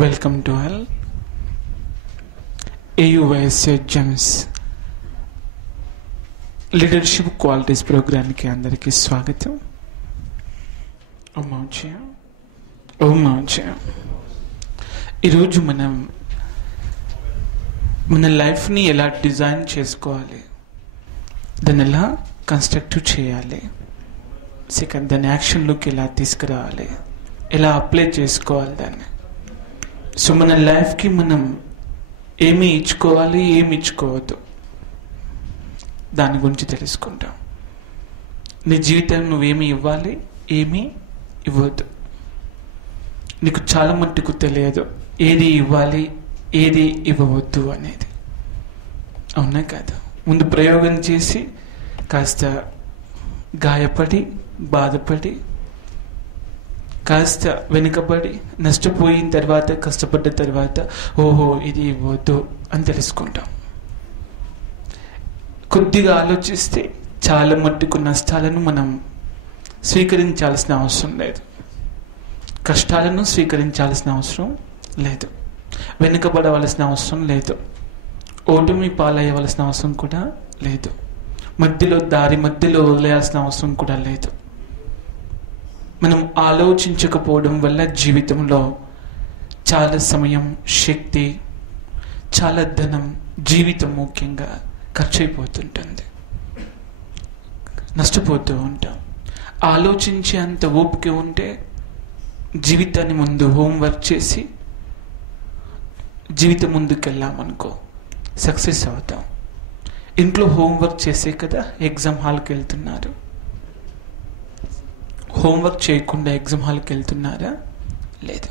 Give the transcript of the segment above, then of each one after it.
Welcome to all AUYSA GEMS leadership qualities ప్రోగ్రామ్కి అందరికీ స్వాగతం. ఈరోజు మనం మన లైఫ్ని ఎలా డిజైన్ చేసుకోవాలి, దాన్ని ఎలా కన్స్ట్రక్టివ్ చేయాలి, సెకండ్ దాన్ని యాక్షన్లోకి ఎలా తీసుకురావాలి, ఎలా అప్లై చేసుకోవాలి దాన్ని. సో మన లైఫ్కి మనం ఏమి ఇచ్చుకోవాలి, ఏమి ఇచ్చుకోవద్దు, దాని గురించి తెలుసుకుంటాం. నీ జీవితం నువ్వేమి ఇవ్వాలి, ఏమి ఇవ్వద్దు. నీకు చాలా మట్టుకు తెలియదు ఏది ఇవ్వాలి, ఏది ఇవ్వవద్దు అనేది. అవునా కాదు? ముందు ప్రయోగం చేసి కాస్త గాయపడి బాధపడి కాస్త వెనుకబడి నష్టపోయిన తర్వాత కష్టపడ్డ తర్వాత ఓహో ఇది ఇవ్వద్దు అని తెలుసుకుంటాం. కొద్దిగా ఆలోచిస్తే చాలా మట్టుకు నష్టాలను మనం స్వీకరించాల్సిన అవసరం లేదు, కష్టాలను స్వీకరించాల్సిన అవసరం లేదు, వెనుకబడవలసిన అవసరం లేదు, ఓటమి పాలయ్యవలసిన అవసరం కూడా లేదు, దారి మధ్యలో వదిలేయాల్సిన అవసరం కూడా లేదు. మనం ఆలోచించకపోవడం వల్ల జీవితంలో చాలా సమయం, శక్తి, చాలా ధనం, జీవితం ముఖ్యంగా ఖర్చు అయిపోతుంటుంది, నష్టపోతూ ఉంటాం. ఆలోచించే అంత ఓపిక ఉంటే జీవితాన్ని ముందు హోంవర్క్ చేసి జీవితం ముందుకు వెళ్ళామనుకో సక్సెస్ అవుతాం. ఇంట్లో హోంవర్క్ చేసే కదా ఎగ్జామ్ హాల్కి వెళ్తున్నారు. హోంవర్క్ చేయకుండా ఎగ్జామ్ హాల్కి వెళ్తున్నారా? లేదు.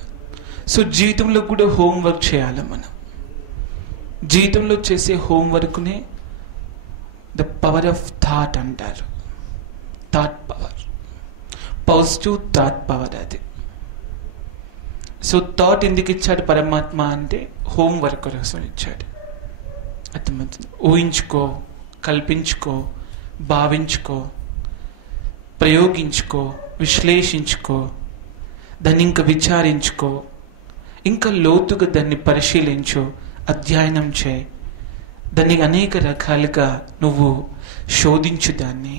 సో జీవితంలో కూడా హోంవర్క్ చేయాలి. మనం జీవితంలో చేసే హోంవర్క్నే ద పవర్ ఆఫ్ థాట్ అంటారు. Thought power, positive thought power అది. సో థాట్ ఎందుకు ఇచ్చాడు పరమాత్మ అంటే హోంవర్క్ కోసం ఇచ్చాడు. అర్థమవుతుంది? ఊహించుకో, కల్పించుకో, భావించుకో, ప్రయోగించుకో, విశ్లేషించుకో, దాన్ని ఇంకా విచారించుకో, ఇంకా లోతుగా దాన్ని పరిశీలించు, అధ్యయనం చేయి, దాన్ని అనేక రకాలుగా నువ్వు శోధించు. దాన్ని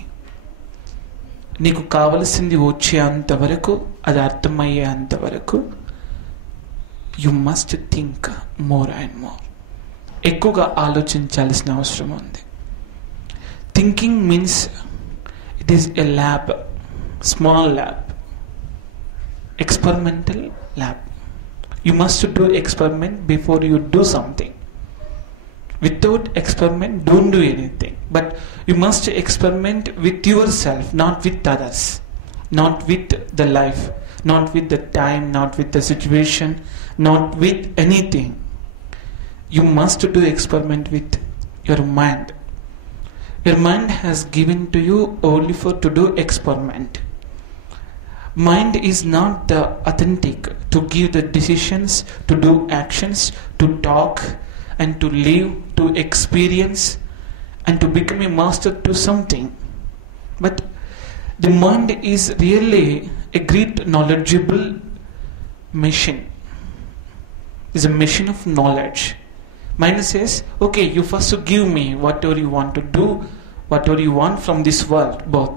నీకు కావలసింది వచ్చే అంతవరకు, అది అర్థమయ్యే అంతవరకు you must think more and more. ఎక్కువగా ఆలోచించాల్సిన అవసరం ఉంది. Thinking means it is a lab, small lab, experimental lab. You must do experiment before you do something. Without experiment, don't do anything. But you must experiment with yourself, not with others, not with the life, not with the time, not with the situation, not with anything. You must do experiment with your mind. Your mind has given to you only for to do experiment. Mind is not the authentic to give the decisions, to do actions, to talk and to live, to experience and to become a master to something. But the mind is really a great knowledgeable machine. It's a machine of knowledge. Mind says, okay, you first give me whatever you want to do, whatever you want from this world, both.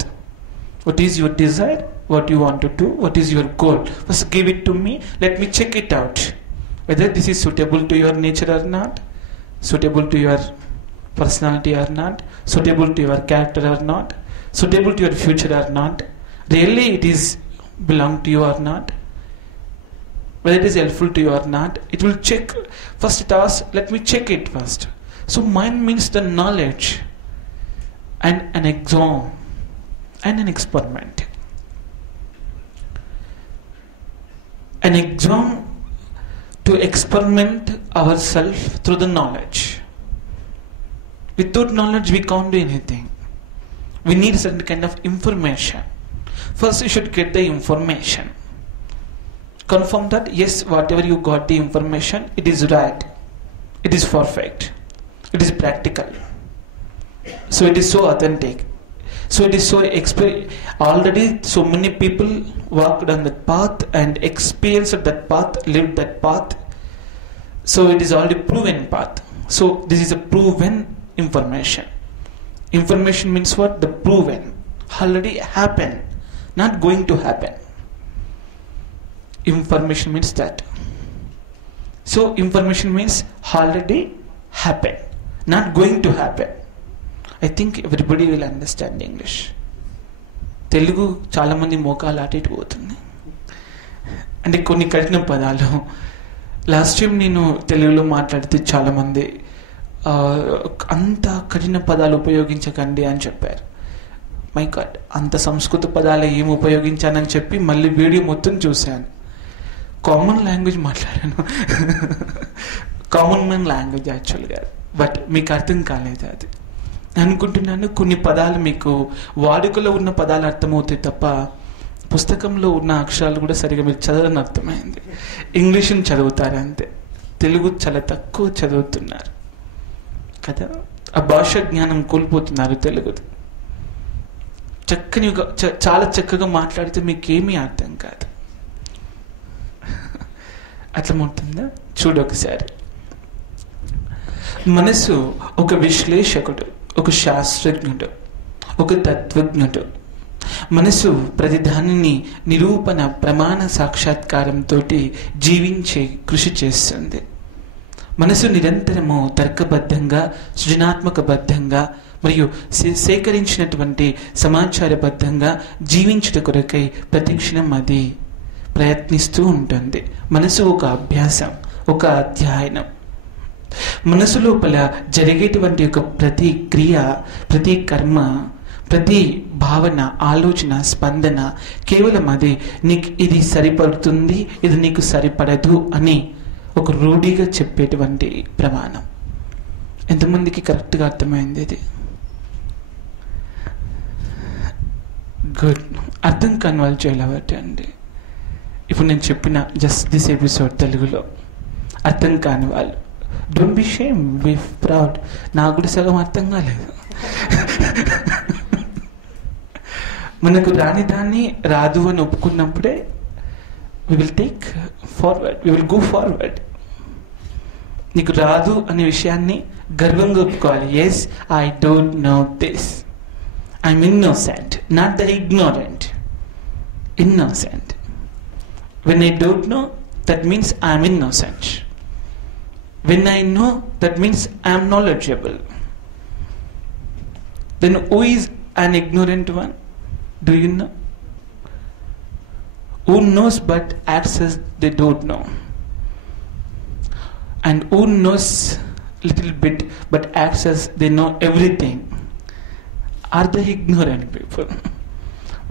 What is your desire, what you want to do, what is your goal? First give it to me, let me check it out. Whether this is suitable to your nature or not, suitable to your personality or not, suitable to your character or not, suitable to your future or not, really it is belong to you or not, whether it is helpful to you or not, it will check. First it asks, let me check it first. So mind means the knowledge and an exam and an experiment. An exam to experiment ourselves through the knowledge. Without knowledge we can't do anything. We need certain kind of information. First you should get the information. Confirm that yes, whatever you got the information, it is right, it is perfect, it is practical, so it is so authentic, so it is so already so many people walked on that path and experienced that path, lived that path, So it is already proven path. So this is a proven information. Information means what? The proven. Already happened. Not going to happen. Information means that. So information means already happened. Not going to happen. I think everybody will understand English. Telugu చాలామంది మోకాలు అటు ఇటు పోతుంది. అంటే కొన్ని కఠిన పదాలు last time నేను తెలుగులో మాట్లాడితే చాలామంది అంత కఠిన పదాలు ఉపయోగించకండి అని చెప్పారు. మై గాడ్, అంత సంస్కృత పదాలు ఏం ఉపయోగించానని చెప్పి మళ్ళీ వీడియో మొత్తం చూశాను. కామన్ లాంగ్వేజ్ మాట్లాడాను. కామన్ మ్యాన్ లాంగ్వేజ్ యాక్చువల్గా, బట్ మీకు అర్థం కాలేదు. అది అనుకుంటున్నాను కొన్ని పదాలు మీకు వాడుకలో ఉన్న పదాలు అర్థమవుతాయి తప్ప పుస్తకంలో ఉన్న అక్షరాలు కూడా సరిగా మీరు చదవని అర్థమైంది. ఇంగ్లీష్ని చదువుతారు అంతే, తెలుగు చాలా తక్కువ చదువుతున్నారు కదా. ఆ భాష జ్ఞానం కోల్పోతున్నారు తెలుగుది. చక్కని చాలా చక్కగా మాట్లాడితే మీకేమీ అర్థం కాదు. అర్థమవుతుందా? చూడొకసారి. మనసు ఒక విశ్లేషకుడు, ఒక శాస్త్రజ్ఞుడు, ఒక తత్వజ్ఞుడు. మనసు ప్రతిదానిని నిరూపణ ప్రమాణ సాక్షాత్కారంతో జీవించే కృషి చేస్తుంది. మనసు నిరంతరము తర్కబద్ధంగా, సృజనాత్మకబద్ధంగా మరియు సేకరించినటువంటి సమాచారబద్ధంగా జీవించుట కొరకై ప్రతిక్షణం అది ప్రయత్నిస్తూ ఉంటుంది. మనసు ఒక అభ్యాసం, ఒక అధ్యయనం. మనసు లోపల జరిగేటువంటి ఒక ప్రతి క్రియ, ప్రతి కర్మ, ప్రతి భావన, ఆలోచన, స్పందన కేవలం అది నీకు ఇది సరిపడుతుంది, ఇది నీకు సరిపడదు అని ఒక రూఢిగా చెప్పేటువంటి ప్రమాణం. ఎంతమందికి కరెక్ట్గా అర్థమైంది ఇది? గుడ్. అర్థం కాని వాళ్ళు చేయలేవటండి. ఇప్పుడు నేను చెప్పిన జస్ట్ దిస్ ఎపిసోడ్ తెలుగులో అర్థం కాని వాళ్ళు don't be shame, be proud. నాకు కూడా సగం అర్థం కాలేదు. మనకు రాని దాన్ని రాదు అని ఒప్పుకున్నప్పుడే we will take forward, we will go forward. నీకు రాదు అనే విషయాన్ని గర్వంగా ఒప్పుకోవాలి. Yes, I don't know this. I'm innocent, not the ignorant. Innocent. When I don't know, that means I am innocent. When I know, that means I am knowledgeable. Then who is an ignorant one? Do you know? Who knows but acts as they don't know? And who knows little bit but acts as they know everything are the ignorant people.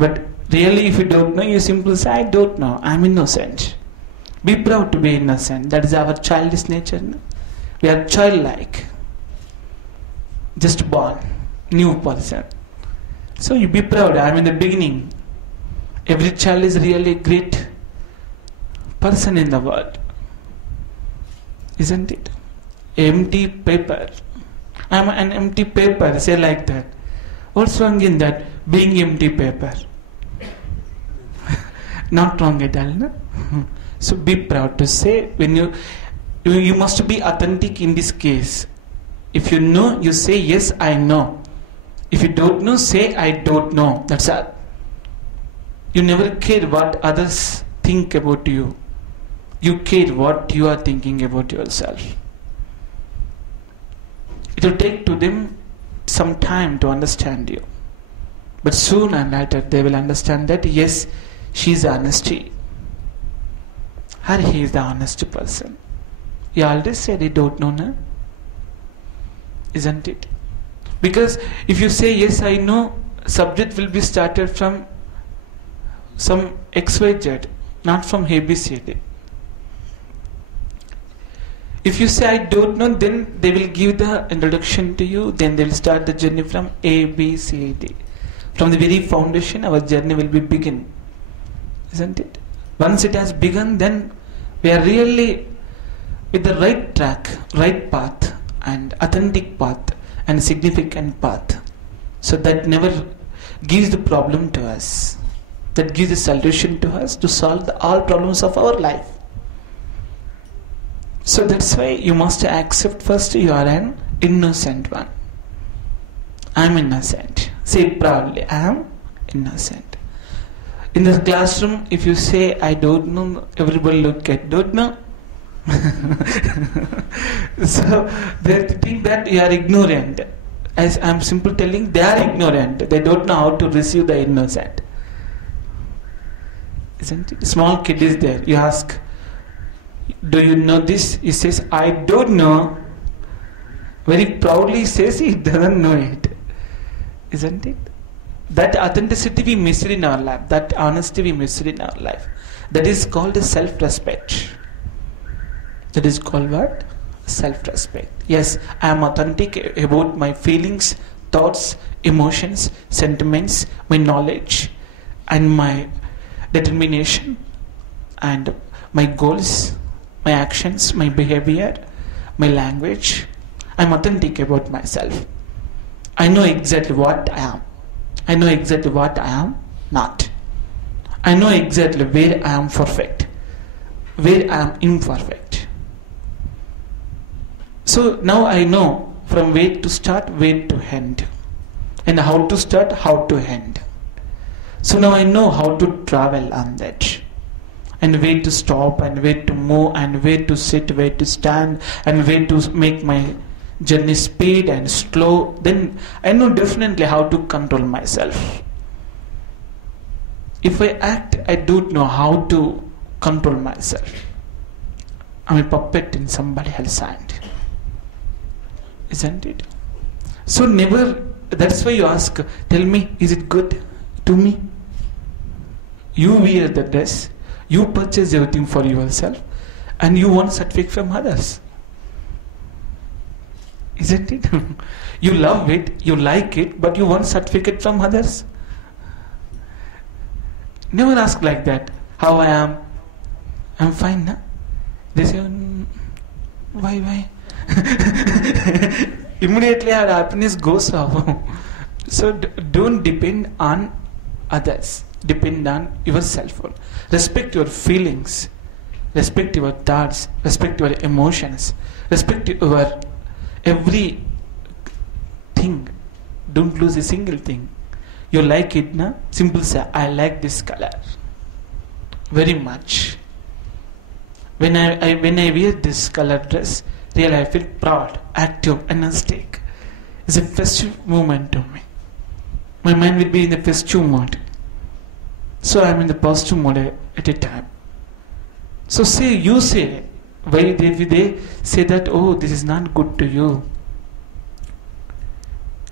But really, if you don't know, you simply say, I don't know, I am innocent. Be proud to be innocent. That is our childish nature. No? We are childlike. Just born, new person. So you be proud, I am in the beginning. Every child is really a great person in the world. Isn't it? Empty paper. I am an empty paper, say like that. What's wrong in that? Being empty paper. Not wrong at all, no? So be proud to say, when you must be authentic in this case. If you know, you say yes, I know. If you don't know, say I don't know. That's all. You never care what others think about you. You care what you are thinking about yourself. It will take to them some time to understand you, but soon and later they will understand that yes, she is honesty, or he is the honest person. You already said you don't know, no? Isn't it? Because if you say yes, I know, subject will be started from some XYZ, not from ABCD. If you say I don't know, then they will give the introduction to you, then they will start the journey from ABCD. From the very foundation, our journey will be begin. Isn't it? Once it has begun, then we are really with the right track, right path, and authentic path, and significant path. So that never gives the problem to us. That gives the solution to us to solve all problems of our life. So that's why you must accept first you are an innocent one. I am innocent. Say proudly, I am innocent. In the classroom, if you say I don't know, everybody look at don't know. So they think that you are ignorant. As I am simply telling, they are ignorant. They don't know how to receive the innocent. Isn't it? Small kid is there. You ask, do you know this? He says, I don't know. Very proudly says he doesn't know it. Isn't it? That authenticity we miss it in our life. That honesty we miss it in our life. That is called self-respect. That is called what? Self-respect. Yes, I am authentic about my feelings, thoughts, emotions, sentiments, my knowledge, and my determination, and my goals, my actions, my behavior, my language. I am authentic about myself. I know exactly what I am. I know exactly what I am not. I know exactly where I am perfect, where I am imperfect. So now I know from where to start, where to end, and how to start, how to end. So now I know how to travel on that, and where to stop, and where to move, and where to sit, where to stand, and where to make my journey speed and slow. Then I know definitely how to control myself. If I act, I don't know how to control myself. I'm a puppet in somebody else's hand. Isn't it? So never, that's why you ask, tell me, is it good to me? You wear the dress, you purchase everything for yourself, and you want certificate from others. Isn't it? You love it, you like it, but you want certificate from others. Never ask like that. How I am? I'm fine, na? They say, why? Immediately our happiness goes off. So don't depend on others. Depend on yourself. Respect your feelings. Respect your thoughts. Respect your emotions. Respect your every thing. Don't lose a single thing. You like it, na? Simple say, I like this color very much. When I wear this color dress, really I feel proud, active, energetic. It's a festive moment to me. My mind will be in the festive mode. So I'm in the positive mode at a time. So you say, why they say that, oh, this is not good to you.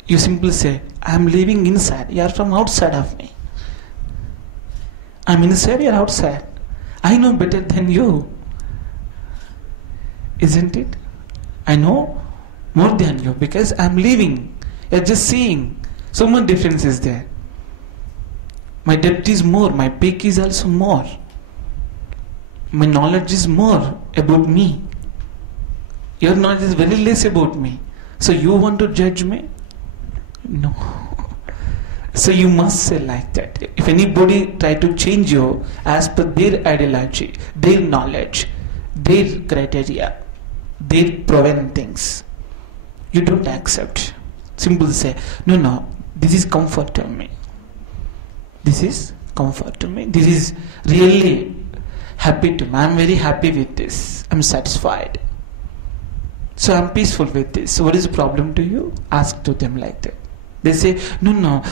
You simply say, I'm living inside, you are from outside of me. I'm inside, you are outside. I know better than you. Isn't it? I know more than you because I'm living. You're just seeing. So much difference is there. My depth is more, my peak is also more. My knowledge is more about me. Your knowledge is very less about me. So you want to judge me? No. So you must say like that. If anybody try to change you as per their ideology, their knowledge, their criteria, their proven things, you don't accept. Simply say, no, this is comfort to me. This is comfort to me. This is really happy to me. I'm very happy with this. I'm satisfied. So I'm peaceful with this. So what is the problem to you? Ask to them like that. They say, no,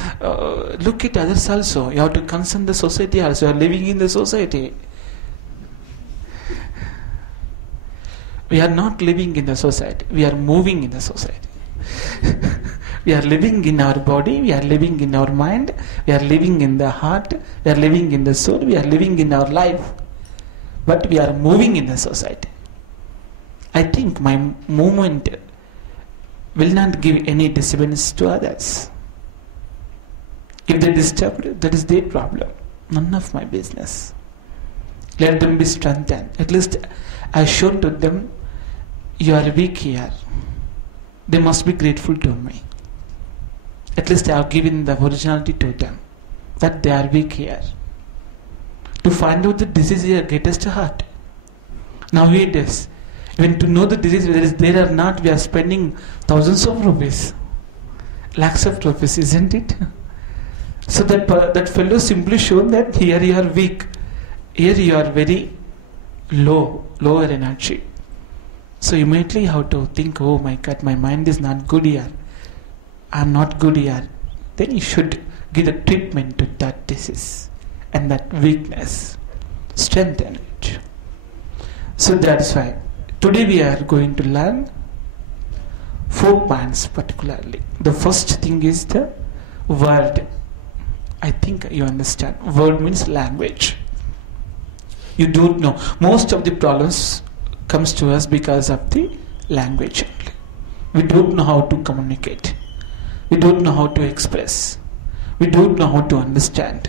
look at others also. You have to concern the society also. You are living in the society. We are not living in the society. We are moving in the society. We are living in our body. We are living in our mind. We are living in the heart. We are living in the soul. We are living in our life. But we are moving in the society. I think my movement will not give any disturbance to others. If they disturb, that is their problem. None of my business. Let them be strengthened. At least I shown to them, you are weak here. They must be grateful to me. At least I have given the originality to them, that they are weak here. To find out that this is your greatest heart. Nowadays, When to know the disease, whether it's there or not, we are spending thousands of rupees, lakhs of rupees, isn't it? So that fellow simply shown that here you are weak, here you are very lower energy. So immediately you have to think, oh my God, my mind is not good here, I'm not good here. Then you should give the treatment to that disease and that weakness, strengthen it. So that's why today we are going to learn 4 points particularly. The first thing is the word. I think you understand. Word means language. You don't know. Most of the problems comes to us because of the language only. We don't know how to communicate. We don't know how to express. We don't know how to understand.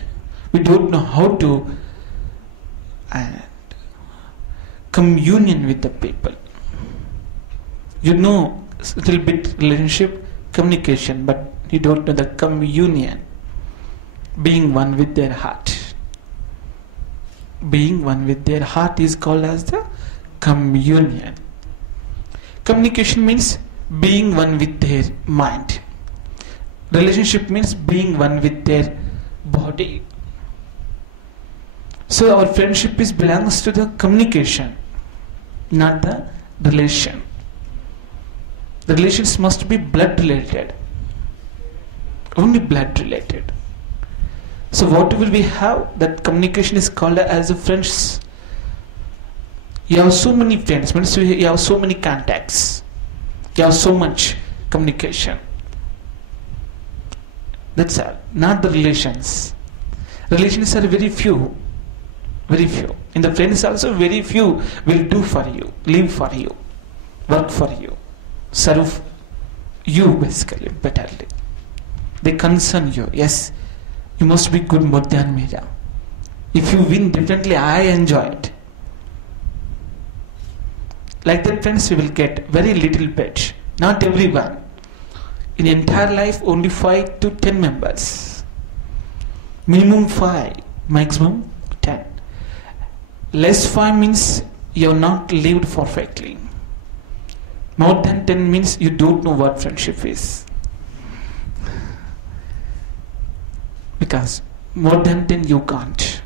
We don't know how to communion with the people. You know a little bit relationship, communication, but you don't know the communion. Being one with their heart. Being one with their heart is called as the communion. Communication means being one with their mind. Relationship means being one with their body. So our friendship belongs to the communication, not the relation. The relations must be blood related. Only blood related. So whatever we have, that communication is called as a friends. You have so many friends, means you have so many contacts. You have so much communication. That's all. Not the relations. Relations are very few. Very few. In the friends also very few will do for you, live for you, work for you, serve you basically betterly. They concern you. Yes, you must be good more than me. If you win differently, I enjoy it. Like that friends we will get very little bit. Not everyone. In entire life only 5 to 10 members. Minimum 5, maximum 10. Less 5 means you have not lived perfectly. More than 10 means you don't know what friendship is. Because more than 10 you can't.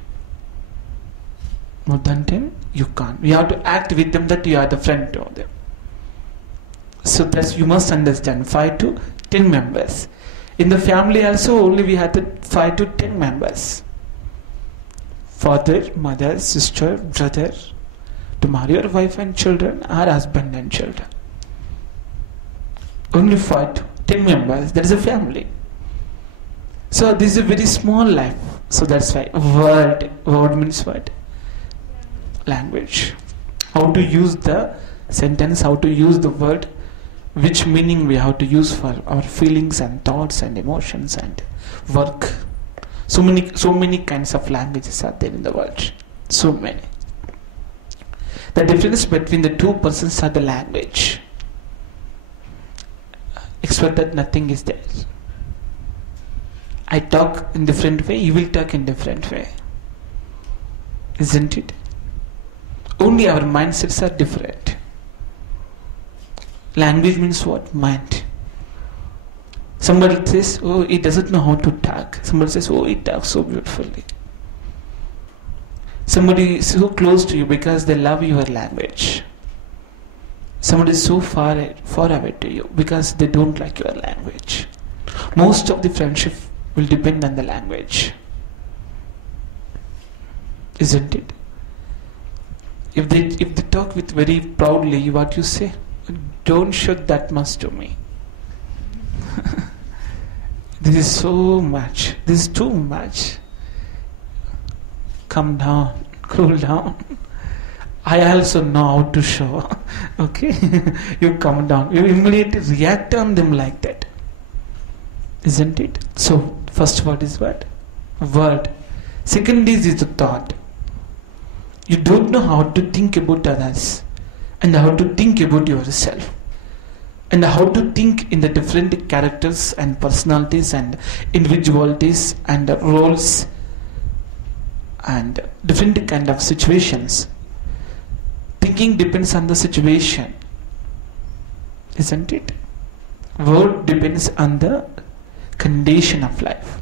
More than 10 you can't. You have to act with them that you are the friend to them. So that's you must understand 5 to 10 members. In the family also only we have the 5 to 10 members. Father, mother, sister, brother, tomorrow your wife and children, or husband and children. Only 5 to 10 members, that is a family. So this is a very small life. So that's why word means what? Language. How to use the sentence, how to use the word, which meaning we have to use for our feelings and thoughts and emotions and work. So many kinds of languages are there in the world. So many. The difference between the two persons are the language. Except that nothing is there. I talk in different way, you will talk in different way. Isn't it? Only our mindsets are different. Language means what? Mind. Somebody says, oh, he doesn't know how to talk. Somebody says, oh, he talks so beautifully. Somebody is so close to you because they love your language. Somebody is so far away to you because they don't like your language. Most of the friendship will depend on the language. Isn't it? If they talk with very proudly, what you say? Don't show that much to me. This is so much. This is too much. Come down, cool down. I also know how to show. Okay? You come down. You immediately react on them like that. Isn't it? So, first word is what? Word. Second is the thought. You don't know how to think about others and how to think about yourself and how to think in the different characters and personalities and individualities and roles and different kind of situations. Thinking depends on the situation, isn't it? Word depends on the condition of life.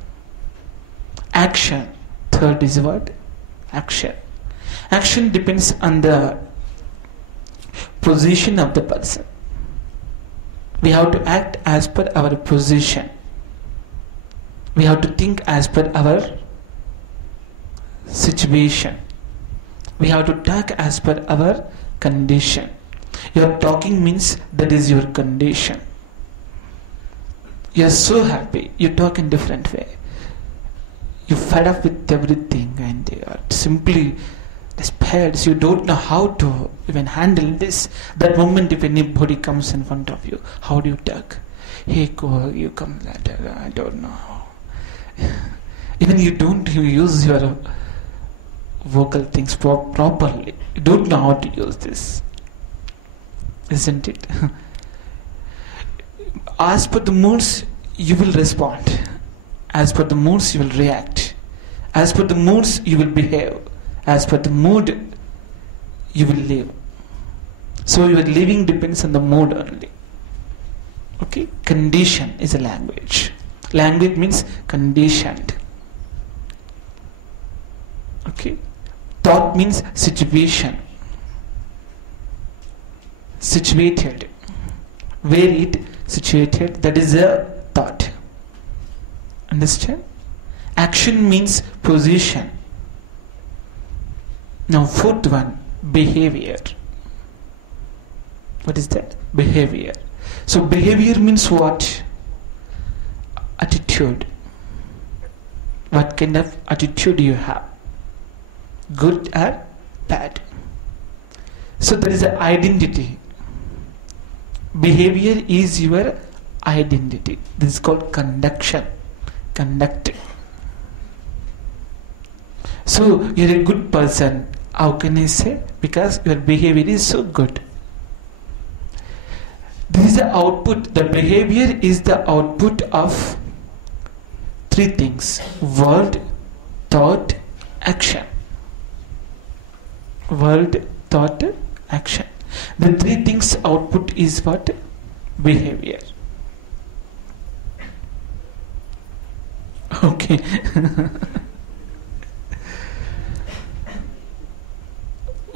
Action, third is what? Action. Action depends on the position of the person. We have to act as per our position. We have to think as per our situation. We have to talk as per our condition. Your talking means that is your condition. You are so happy, you talk in different way. You fed up with everything and you are simply despaired. You don't know how to even handle this. That moment if anybody comes in front of you, how do you talk? Hey, go, you come later, I don't know. Even you use your vocal things properly. You don't know how to use this, isn't it? As per the moods, you will respond. As per the moods, you will react. As per the moods, you will behave. As per the mood, you will live. So your living depends on the mood only. Okay? Condition is a language. Language means conditioned. Okay? Thought means situation. Situated. Where it situated, that is a thought. Understand? Action means position. Now fourth one, behavior. What is that? Behavior. So behavior means what? Attitude. What kind of attitude you have? Good or bad? So there is an identity. Behavior is your identity. This is called conduction. Conduct. So you're a good person. How can I say? Because your behavior is so good. This is the output. The behavior is the output of three things: word, thought, action. Word, thought, action. The three things output is what? Behavior. Okay.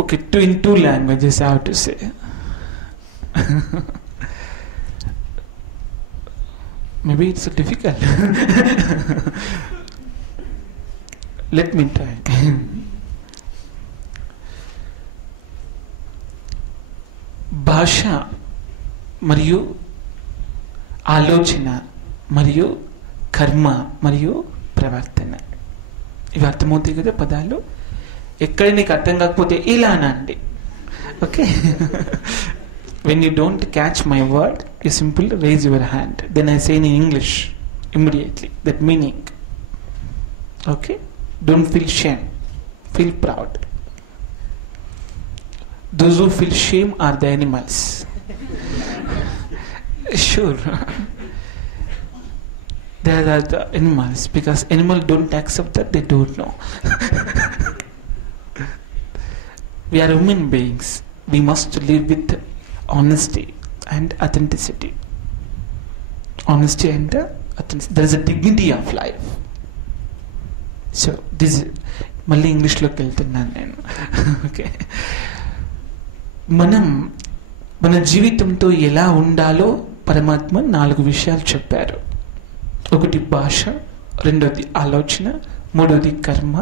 Okay, in two languages I have to say. Maybe it's difficult. Let me try. భాష మరియు ఆలోచన మరియు కర్మ మరియు ప్రవర్తన, ఇవి అర్థమవుతాయి కదా పదాలు. ఎక్కడ నీకు అర్థం కాకపోతే ఇలా అనండి. Okay? When you don't catch my word, you simply raise your hand. Then I say in English immediately that meaning. Okay? Don't feel shame. Feel proud. Those who feel shame are the animals. Sure. They are the animals, because animals don't accept that, they don't know. We are human beings. We must live with honesty and authenticity. Honesty and authenticity. There is a dignity of life. So this మళ్ళీ ఇంగ్లీష్లోకి వెళ్తున్నాను నేను. Okay, మనం మన జీవితంతో ఎలా ఉండాలో పరమాత్మ 4 విషయాలు చెప్పారు. ఒకటి భాష, రెండోది ఆలోచన, మూడోది కర్మ,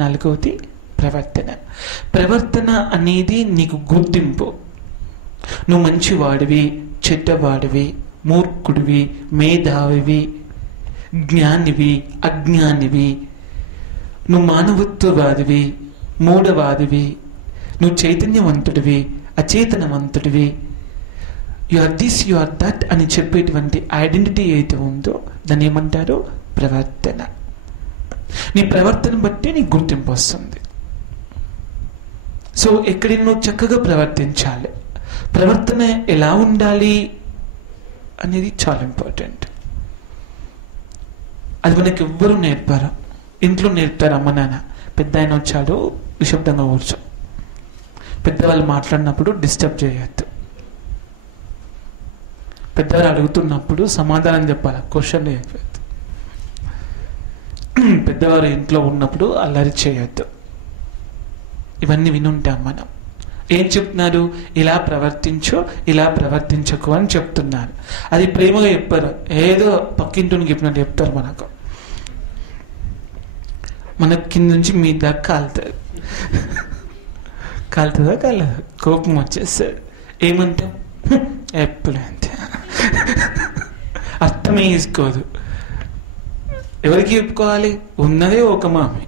నాలుగవది ప్రవర్తన. ప్రవర్తన అనేది నీకు గుర్తింపు. నువ్వు మంచివాడివి, చెడ్డవాడివి, మూర్ఖుడివి, మేధావివి, జ్ఞానివి, అజ్ఞానివి, నువ్వు మానవత్వవాదివి, మూఢవాదివి, నువ్వు చైతన్యవంతుడివి, అచేతనవంతుడివి, you are this, you are that అని చెప్పేటువంటి ఐడెంటిటీ అయితే ఉందో దాన్ని ఏమంటారు? ప్రవర్తన. నీ ప్రవర్తన బట్టి నీకు గుర్తింపు వస్తుంది. సో ఎక్కడైనా నువ్వు చక్కగా ప్రవర్తించాలి. ప్రవర్తన ఎలా ఉండాలి అనేది చాలా ఇంపార్టెంట్. అది మనకి ఎవ్వరూ నేర్పారు. ఇంట్లో నేర్పుతారు అమ్మ నాన్న. పెద్ద ఆయన వచ్చాడు, నిశ్శబ్దంగా కూర్చో, పెద్దవాళ్ళు మాట్లాడినప్పుడు డిస్టర్బ్ చేయొద్దు. పెద్దవాళ్ళు అడుగుతున్నప్పుడు సమాధానం చెప్పాలి, క్వశ్చన్ చేయొద్దు. పెద్దవారు ఇంట్లో ఉన్నప్పుడు అల్లరి చేయొద్దు. ఇవన్నీ వినుంటాం మనం. ఏం చెప్తున్నారు? ఇలా ప్రవర్తించు, ఇలా ప్రవర్తించకు అని చెప్తున్నారు. అది ప్రేమగా చెప్పారు, ఏదో పక్కింటిని చెప్పినట్టు చెప్తారు. మనకు కింద నుంచి మీ దాకా కాలుతుంది. కాలుతుందా కాలేదు? కోపం వచ్చేస్తుంది. ఏమంటాం? ఎప్పుడు అంతే. అర్థమే తీసుకోదు. ఎవరికి చెప్పుకోవాలి? ఉన్నదే ఒక మామి,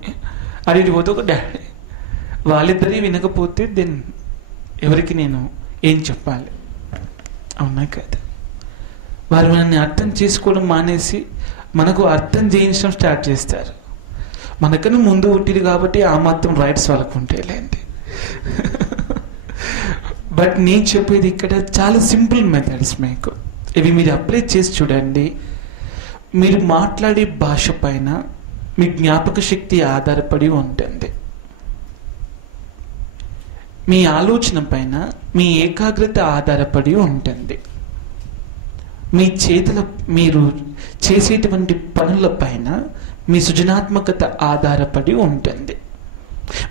అది పోతే ఒక డాడీ. వాళ్ళిద్దరే వినకపోతే దెన్ ఎవరికి నేను ఏం చెప్పాలి? అవునా కదా? వారు మనల్ని అర్థం చేసుకోవడం మానేసి మనకు అర్థం చేయించడం స్టార్ట్ చేస్తారు. మనకన్నా ముందు పుట్టిరు కాబట్టి ఆ మాత్రం రైట్స్ వాళ్ళకు ఉంటాయిలేండి. బట్ నేను చెప్పేది ఇక్కడ చాలా సింపుల్ మెథడ్స్ మీకు. ఇవి మీరు అప్లై చేసి చూడండి. మీరు మాట్లాడే భాష పైన మీ జ్ఞాపక శక్తి ఆధారపడి ఉంటుంది. మీ ఆలోచన పైన మీ ఏకాగ్రత ఆధారపడి ఉంటుంది. మీ మీరు చేసేటువంటి పనుల పైన మీ సృజనాత్మకత ఆధారపడి ఉంటుంది.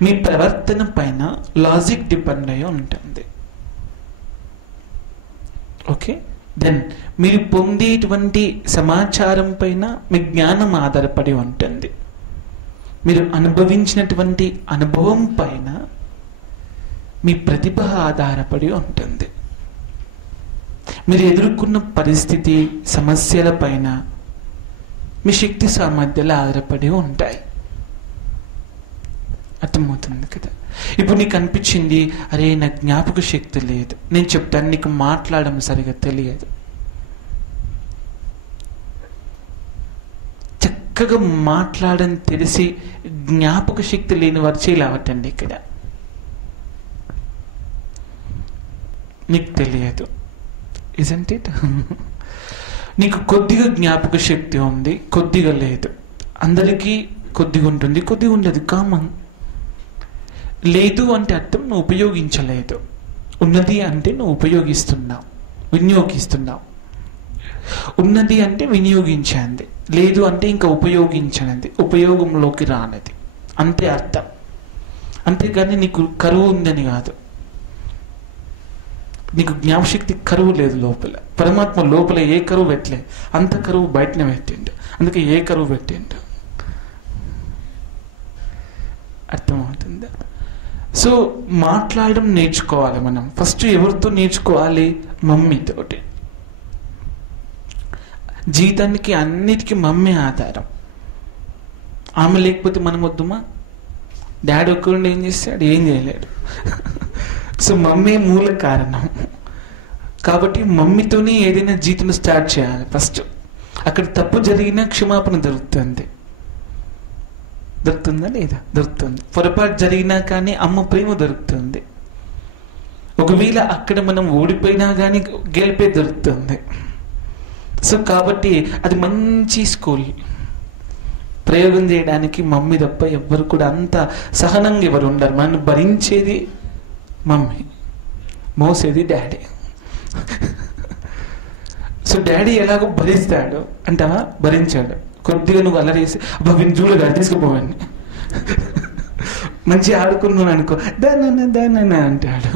మీ ప్రవర్తన పైన లాజిక్ డిపెండ్ అయి ఉంటుంది. ఓకే, దెన్ మీరు పొందేటువంటి సమాచారం పైన మీ జ్ఞానం ఆధారపడి ఉంటుంది. మీరు అనుభవించినటువంటి అనుభవం పైన మీ ప్రతిభ ఆధారపడి ఉంటుంది. మీరు ఎదుర్కొన్న పరిస్థితి, సమస్యల పైన మీ శక్తి సామర్థ్యాలు ఆధారపడి ఉంటాయి. అర్థమవుతుంది కదా? ఇప్పుడు నీకు అనిపించింది, అరే నాకు జ్ఞాపక శక్తి లేదు. నేను చెప్తాను, నీకు మాట్లాడడం సరిగా తెలియదు. చక్కగా మాట్లాడని తెలిసి జ్ఞాపక శక్తి లేని వారు చేయలేవటండి. ఇక్కడ నీకు తెలియదు, ఇజంట్ ఇట్? నీకు కొద్దిగా జ్ఞాపక శక్తి ఉంది, కొద్దిగా లేదు. అందరికీ కొద్దిగా ఉంటుంది, కొద్దిగా ఉండదు, కామన్. లేదు అంటే అర్థం నువ్వు ఉపయోగించలేదు. ఉన్నది అంటే నువ్వు ఉపయోగిస్తున్నావు, వినియోగిస్తున్నావు. ఉన్నది అంటే వినియోగించేది, లేదు అంటే ఇంకా ఉపయోగించనిది, ఉపయోగంలోకి రానిది, అంతే అర్థం. అంతేగాని నీకు కరువు ఉందని కాదు. నీకు జ్ఞాపశక్తి కరువు లేదు లోపల. పరమాత్మ లోపల ఏ కరువు పెట్టలేదు, అంత కరువు బయటనే పెట్టిండు. అందుకే ఏ కరువు పెట్టిండు. అర్థమవుతుందా? సో మాట్లాడడం నేర్చుకోవాలి మనం. ఫస్ట్ ఎవరితో నేర్చుకోవాలి? మమ్మీతోటి. జీవితానికి అన్నిటికీ మమ్మీ ఆధారం. ఆమె లేకపోతే మనం వద్దుమా? డాడీ ఒక్కరుండి ఏం చేస్తాడు? ఏం చేయలేడు. సో మమ్మీ మూల కారణం. కాబట్టి మమ్మీతోనే ఏదైనా జీవితం స్టార్ట్ చేయాలి ఫస్ట్. అక్కడ తప్పు జరిగినా క్షమాపణ దొరుకుతుంది. దొరుకుతుందా లేదా? దొరుకుతుంది. పొరపాటు జరిగినా కానీ అమ్మ ప్రేమ దొరుకుతుంది. ఒకవేళ అక్కడ మనం ఓడిపోయినా కానీ గెలిపే దొరుకుతుంది. సో కాబట్టి అది మంచి స్కూల్. ప్రయోగం చేయడానికి మమ్మీ తప్ప ఎవ్వరు కూడా అంత సహనంగా ఎవరు ఉండరు. మనం భరించేది మమ్మీ, మోసేది డాడీ. సో డాడీ ఎలాగో భరిస్తాడు అంటావా? భరించాడు. కొద్దిగా నువ్వు అల్లరేసి అబ్బా విని చూడగా తీసుకుపోవాన్ని, మంచిగా ఆడుకున్నాను అనుకో, దానన్నా అంటాడు.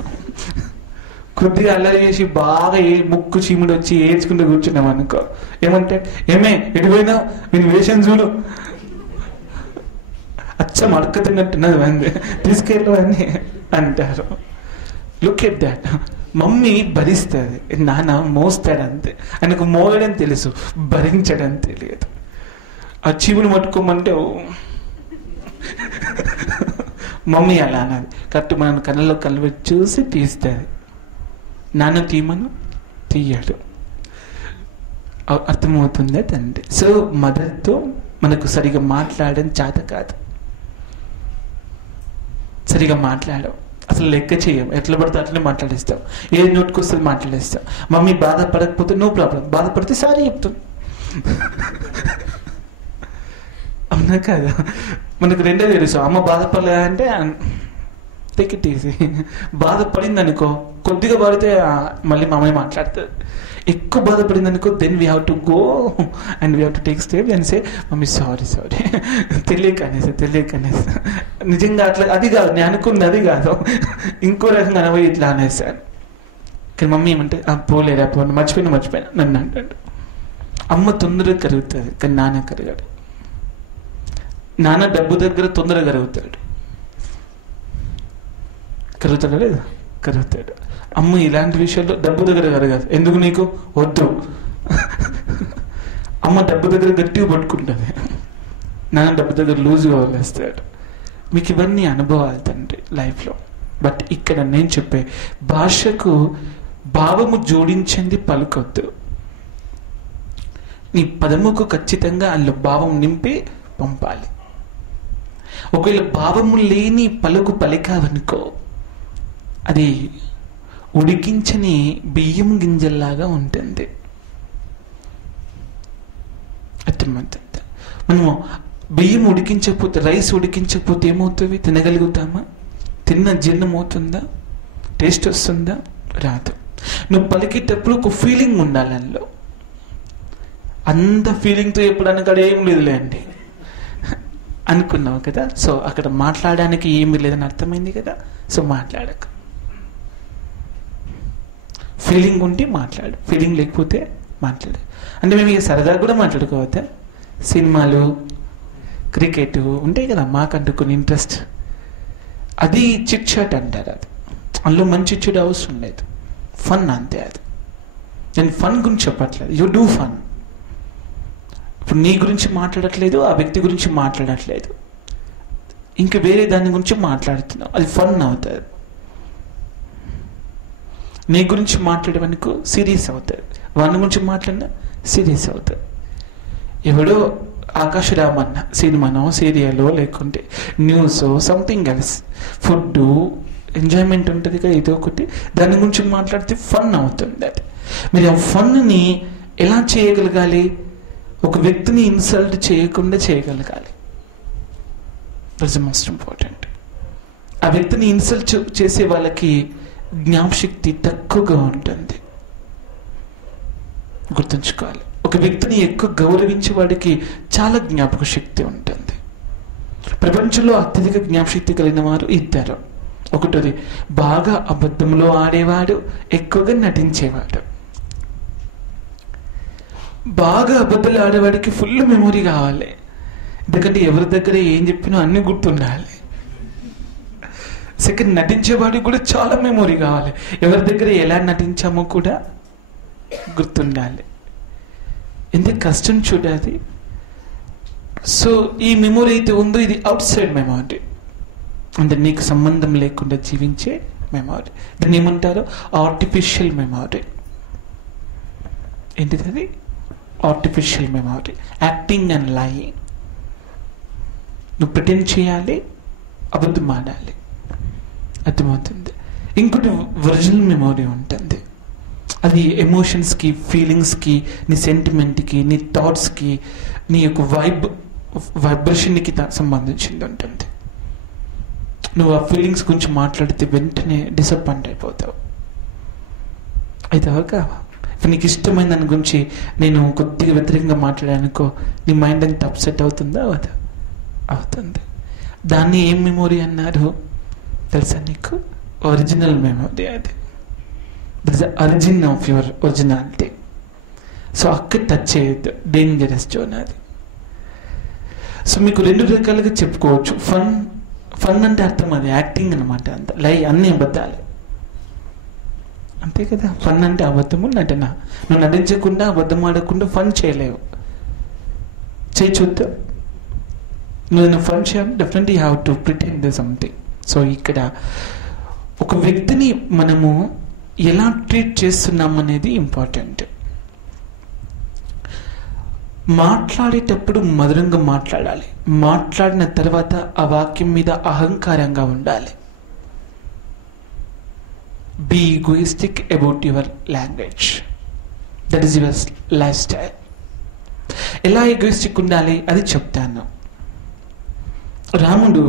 కొద్దిగా అల్లరి చేసి బాగా ముక్కు చీముడు వచ్చి ఏడ్చుకుంటూ కూర్చున్నాం అనుకో, ఏమంటే ఏమే ఎడిపోయినావు, నేను వేషం చూడు, అచ్చం అడకతున్నట్టున్నది వంది, తీసుకెళ్ళవని అంటారు. Look at that. మమ్మీ భరిస్తుంది, నాన్న మోస్తాడు అంతే. ఆయనకు మోయడం తెలుసు, భరించడం తెలియదు. ఆ చీమును పట్టుకోమంటే మమ్మీ అలా అన్నది. కరెక్ట్ మన కళ్ళలో కళ్ళు పెట్టి చూసి తీస్తుంది. నాన్న తీయమను తీయడు. అర్థమవుతుందే తండ్రి. సో మదర్తో మనకు సరిగా మాట్లాడడం చేత కాదు. సరిగా మాట్లాడడం అసలు లెక్క చేయం. ఎట్లా పడితే అట్లనే మాట్లాడేస్తాం. ఏది నోటికి వస్తుంది మాట్లాడేస్తాం. మమ్మీ బాధపడకపోతే నో ప్రాబ్లం, బాధపడితే సారీ చెప్తాం. అవునా కదా? మనకు రెండే తెలుసు. అమ్మ బాధపడలేదంటే టేక్ ఇట్ ఈజీ. బాధపడింది అనుకో, కొద్దిగా పడితే మళ్ళీ మామయ్య మాట్లాడుతుంది. ఎక్కువ బాధపడింది అనుకో, then we have to go and we have to take step and say mummy sorry తెలియక అనేసి. నిజంగా అట్లా అది కాదు, నేను అనుకుంది అది కాదు, ఇంకో రకంగా అనబోయి ఇట్లా అనేసాను. కానీ మమ్మీ ఏమంటే పోలేరా మర్చిపోయినా నన్ను అంటాడు. అమ్మ తొందరగా కరుగుతుంది కానీ నాన్న కరగాడు. నాన్న డబ్బు దగ్గర తొందరగా కరుగుతాడు లేదా? కరుగుతాడు. అమ్మ ఇలాంటి విషయాల్లో డబ్బు దగ్గర కరగదు. ఎందుకు నీకు వద్దు. అమ్మ డబ్బు దగ్గర గట్టిగా పట్టుకుంటుంది, నాన్న డబ్బు దగ్గర లూజ్గా వదిలేస్తాడు. మీకు ఇవన్నీ అనుభవాలు తండ్రి లైఫ్లో. బట్ ఇక్కడ నేను చెప్పే భాషకు భావము జోడించింది పలుకొద్దు. నీ పదముకు ఖచ్చితంగా అందులో భావం నింపి పంపాలి. ఒకవేళ భావము లేని పలుకు పలికావనుకో, అది ఉడికించని బియ్యం గింజల్లాగా ఉంటుంది. అర్థమవుతుంది. మనము బియ్యం ఉడికించకపోతే, రైస్ ఉడికించకపోతే ఏమవుతుంది? తినగలుగుతామా? తిన్న జీర్ణం అవుతుందా? టేస్ట్ వస్తుందా? రాదు. నువ్వు పలికేటప్పుడు ఒక ఫీలింగ్ ఉండాలి అందులో. అంత ఫీలింగ్తో ఎప్పుడన్నా ఏం లేదులే అండి అనుకున్నావు కదా. సో అక్కడ మాట్లాడడానికి ఏమీ లేదని అర్థమైంది కదా. సో మాట్లాడక, ఫీలింగ్ ఉంటే మాట్లాడు, ఫీలింగ్ లేకపోతే మాట్లాడు. అంటే మేము ఇక సరదాగా కూడా మాట్లాడుకోవద్దా? సినిమాలు, క్రికెట్ ఉంటాయి కదా మాకంటూ కొన్ని ఇంట్రెస్ట్, అది చిట్ చాట్ అంటారు. అది అందులో మంచి చెడు అవసరం లేదు, ఫన్ అంతే. అది నేను ఫన్ గురించి చెప్పట్లేదు, యూ డూ ఫన్. ఇప్పుడు నీ గురించి మాట్లాడట్లేదు, ఆ వ్యక్తి గురించి మాట్లాడట్లేదు, ఇంకా వేరే దాని గురించి మాట్లాడుతున్నావు, అది ఫన్ అవుతుంది. నీ గురించి మాట్లాడేవనుకో సీరియస్ అవుతుంది, వాని గురించి మాట్లాడినా సీరియస్ అవుతుంది. ఎవడో ఆకాశరామన్న సినిమానో సీరియలో లేకుంటే news something else, food enjoyment ఉంటుంది కదా, ఇది ఒకటి, దాని గురించి మాట్లాడితే ఫన్ అవుతుంది. అది మీరు ఆ ఫన్ని ఎలా చేయగలగాలి? ఒక వ్యక్తిని ఇన్సల్ట్ చేయకుండా చేయగలగాలి. That's most important. ఆ వ్యక్తిని ఇన్సల్ట్ చేసే వాళ్ళకి జ్ఞాపశక్తి తక్కువగా ఉంటుంది, గుర్తుంచుకోవాలి. ఒక వ్యక్తిని ఎక్కువ గౌరవించే వాడికి చాలా జ్ఞాపక శక్తి ఉంటుంది. ప్రపంచంలో అత్యధిక జ్ఞాపశక్తి కలిగిన వారు ఇద్దరు. ఒకటిది బాగా అబద్ధంలో ఆడేవాడు, ఎక్కువగా నటించేవాడు. బాగా అబద్ధాలు ఆడేవాడికి ఫుల్ మెమొరీ కావాలి, ఎందుకంటే ఎవరి దగ్గర ఏం చెప్పినా అన్ని గుర్తుండాలి. సెకండ్, నటించేవాడికి కూడా చాలా మెమొరీ కావాలి, ఎవరి దగ్గర ఎలా నటించామో కూడా గుర్తుండాలి. ఎంత కష్టం చూడాలి. సో ఈ మెమొరీ అయితే ఉందో ఇది అవుట్ సైడ్ మెమొరీ, అంటే నీకు సంబంధం లేకుండా జీవించే మెమొరీ. దాన్ని ఏమంటారు? Artificial memory. ఏంటిది అది? Artificial memory. Acting and lying. నువ్వు ప్రిటెండ్ చేయాలి, అబద్ధం ఆడాలి, అర్థమవుతుంది. ఇంకోటి ఒరిజినల్ మెమొరీ ఉంటుంది. అది ఎమోషన్స్కి, ఫీలింగ్స్కి, నీ సెంటిమెంట్కి, నీ థాట్స్కి, నీ యొక్క వైబ్రేషన్కి సంబంధించింది ఉంటుంది. నువ్వు ఆ ఫీలింగ్స్ గురించి మాట్లాడితే వెంటనే డిసప్పాయింట్ అయిపోతావు. అయితే కావా? నీకు ఇష్టమైన దాని గురించి నేను కొద్దిగా వ్యతిరేకంగా మాట్లాడానుకో, నీ మైండ్ అంత అప్సెట్ అవుతుందా? అవదా? అవుతుంది. దాన్ని ఏం మెమొరీ అన్నారు తెలుసా నీకు? Original memory. అది that is the origin of your originality. So అక్కడ టచ్ చేయొద్దు, డేంజరస్ జోన్ అది. సో మీకు రెండు రకాలుగా చెప్పుకోవచ్చు. ఫన్ అంటే అర్థం అది యాక్టింగ్ అనమాట, అంత అన్నీ అబద్ధాలే, అంతే కదా. ఫన్ అంటే అబద్ధము, నటన. నువ్వు నటించకుండా, అబద్ధం ఆడకుండా ఫన్ చేయలేవు. చేయి చూద్దాం. నువ్వు ఫన్ చేయాలి, definitely you have to pretend something. So ఇక్కడ ఒక వ్యక్తిని మనము ఎలా ట్రీట్ చేస్తున్నాం అనేది ఇంపార్టెంట్. మాట్లాడేటప్పుడు మధురంగా మాట్లాడాలి, మాట్లాడిన తర్వాత ఆ వాక్యం మీద అహంకారంగా ఉండాలి. Be egoistic about your language, that is your life style. ఎలా ఈగోయిస్టిక్ ఉండాలి అది చెప్తాను. రాముడు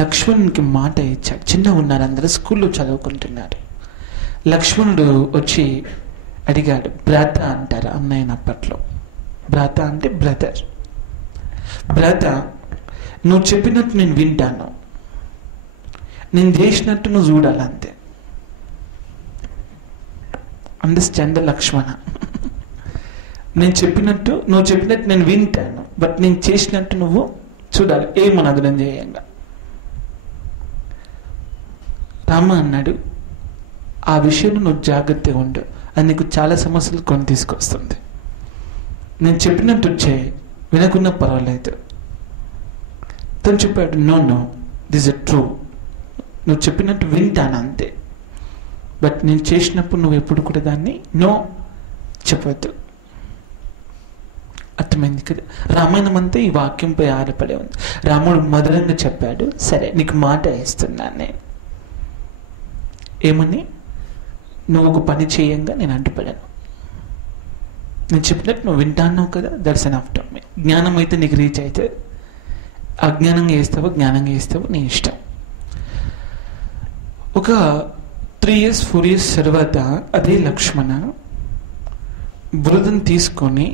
లక్ష్మణునికి మాట ఇచ్చాడు. చిన్న ఉన్నారు, అందరూ స్కూల్లో చదువుకుంటున్నారు. లక్ష్మణుడు వచ్చి అడిగాడు, భ్రాత అంటారు అన్నయ్యని అప్పట్లో. భ్రాత అంటే బ్రదర్. భ్రాత, నువ్వు చెప్పినట్టు నేను వింటాను, నేను చేసినట్టు నువ్వు చూడాలి అంతే. అండర్స్టాండ్ లక్ష్మణ? నువ్వు చెప్పినట్టు నేను వింటాను, బట్ నేను చేసినట్టు నువ్వు చూడాలి, ఏమనదు నేను చేయంగా. రామ అన్నాడు, ఆ విషయంలో నువ్వు జాగ్రత్తగా ఉండు, అది నీకు చాలా సమస్యలు కొని తీసుకొస్తుంది. నేను చెప్పినట్టు చేయి, వినకున్నా పర్వాలేదు. తను చెప్పాడు, నో దిస్ ఇస్ ట్రూ, నువ్వు చెప్పినట్టు వింటాను అంతే, బట్ నేను చేసినప్పుడు నువ్వు ఎప్పుడు కూడా దాన్ని నో చెప్పద్దు. అర్థమైంది కదా? రామాయణం అంతా ఈ వాక్యంపై ఆధారపడే ఉంది. రాముడు మధురంగా చెప్పాడు, సరే నీకు మాట ఇస్తున్నాను నేను. ఏమని? నువ్వు ఒక పని చేయంగా నేను అడ్డుపడాను, నేను చెప్పినట్టు నువ్వు వింటాన్నావు కదా, దట్స్ ఎనఫ్ టు మీ. జ్ఞానం అయితే నీకు రీచ్ అయితే, అజ్ఞానంగా వేస్తావో జ్ఞానంగా వేస్తావో నీ ఇష్టం. ఒక 3 years 4 years తర్వాత అదే లక్ష్మణ బురదను తీసుకొని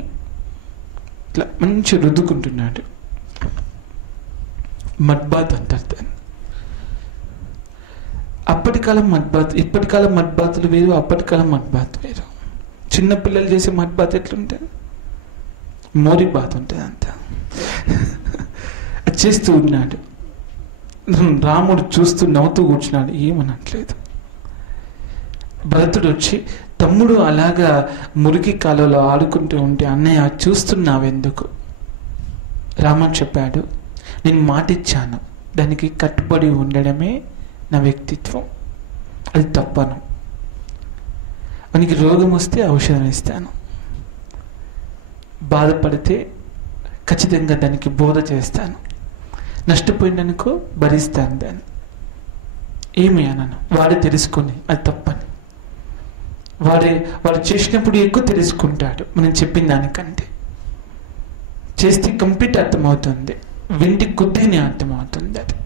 ఇట్లా మంచి రుద్దుకుంటున్నాడు. మడ్బాత్ అంటారు దాన్ని. అప్పటి కాలం మడ్బాత్, ఇప్పటి కాలం మడ్బాతులు వేరు, అప్పటి కాలం మడ్బాత్ వేరు. చిన్నపిల్లలు చేసే మడ్బాత్ ఎట్లుంటుంది? మోరీ బాత్ ఉంటుంది అంతా. అది చేస్తూ ఉన్నాడు. రాముడు చూస్తూ నవ్వుతూ కూర్చున్నాడు, ఏమనట్లేదు. భరతుడు వచ్చి, తమ్ముడు అలాగా మురికి కాలువలో ఆడుకుంటూ ఉంటే అన్నయ్య చూస్తున్నావెందుకు? రాముడు చెప్పాడు, నేను మాట ఇచ్చాను, దానికి కట్టుబడి ఉండడమే నా వ్యక్తిత్వం, అది తప్పను. మనకి రోగం వస్తే ఔషధం ఇస్తాను, బాధపడితే ఖచ్చితంగా దానికి బోధ చేస్తాను, నష్టపోయిందనుకో భరిస్తాను దాన్ని. ఏమి అన్నాను? వాడే తెలుసుకొని అది తప్పని. వాడు చేసినప్పుడు ఎక్కువ తెలుసుకుంటాడు మనం చెప్పిన దానికంటే. చేస్తే కంప్లీట్ అర్థమవుతుంది, వింటి కొద్దిగానే అర్థమవుతుంది. అది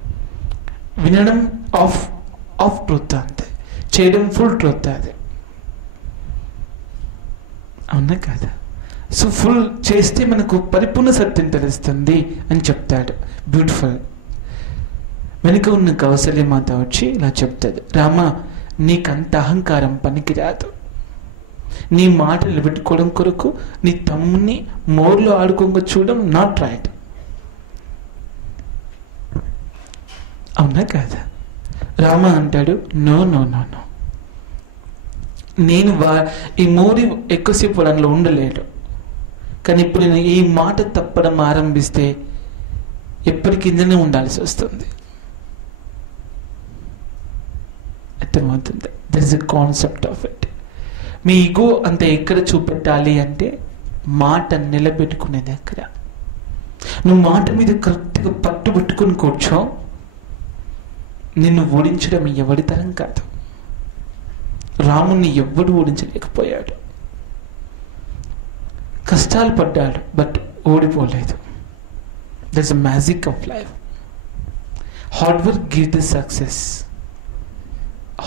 వినడం ఆఫ్ ట్రూత్ అంతే, చేయడం ఫుల్ ట్రూత్. అది అవునా కదా? సో ఫుల్ చేస్తే మనకు పరిపూర్ణ సత్యం తెలుస్తుంది అని చెప్తాడు. బ్యూటిఫుల్. వెనుక ఉన్న కౌసల్యమాత వచ్చి ఇలా చెప్తాడు, రామ నీకంత అహంకారం పనికిరాదు, నీ మాట నిలబెట్టుకోవడం కొరకు నీ తమ్ముని మోర్లో ఆడుకోగా చూడడం నాట్ రైట్. అవునా కాదా? రామ అంటాడు, నో నో నో నో, నేను ఈ మోరి ఎక్కువసేపు దానిలో ఉండలేడు, కానీ ఇప్పుడు నేను ఈ మాట తప్పడం ఆరంభిస్తే ఎప్పటికీ కిందనే ఉండాల్సి వస్తుంది. అర్థమవుతుంది? That is the concept of it. Me ego అంత ఎక్కడ చూపెట్టాలి అంటే మాట నిలబెట్టుకునే దగ్గర. నువ్వు మాట మీద కరెక్ట్గా పట్టుబట్టుకుని కూర్చో, నిన్ను ఓడించడం ఎవడి తరం కాదు. రాముణ్ణి ఎవ్వడు ఓడించలేకపోయాడు. కష్టాలు పడ్డాడు, బట్ ఓడిపోలేదు. That's the magic of life. Hard work gives the success.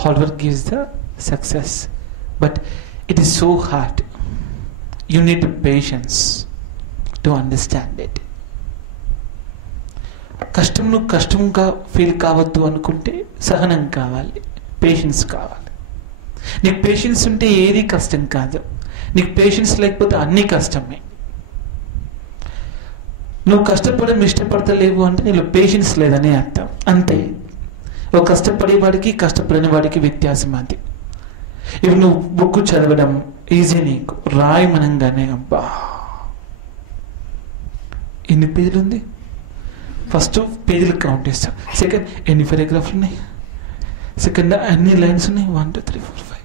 Hard work gives the success, but it is so hard. You need patience to understand it. కష్టంను కష్టంగా ఫీల్ కావద్దు అనుకుంటే సహనం కావాలి, పేషెన్స్ కావాలి. నీకు పేషెన్స్ ఉంటే ఏది కష్టం కాదు, నీకు పేషెన్స్ లేకపోతే అన్నీ కష్టమే. నువ్వు కష్టపడడం ఇష్టపడతలేవు అంటే నీలో పేషెన్స్ లేదని అర్థం, అంతే. ఒక కష్టపడేవాడికి కష్టపడిన వాడికి వ్యత్యాసం అది. ఇప్పుడు నువ్వు బుక్ చదవడం ఈజీ, నీకు రాయమనంగానే అబ్బా ఎన్ని పేజీలు ఉంది, ఫస్ట్ పేజీలు కౌంట్ చేస్తాం, సెకండ్ ఎన్ని పారాగ్రాఫ్లు ఉన్నాయి, సెకండ్ అన్ని లైన్స్ ఉన్నాయి, 1 2 3 4 5,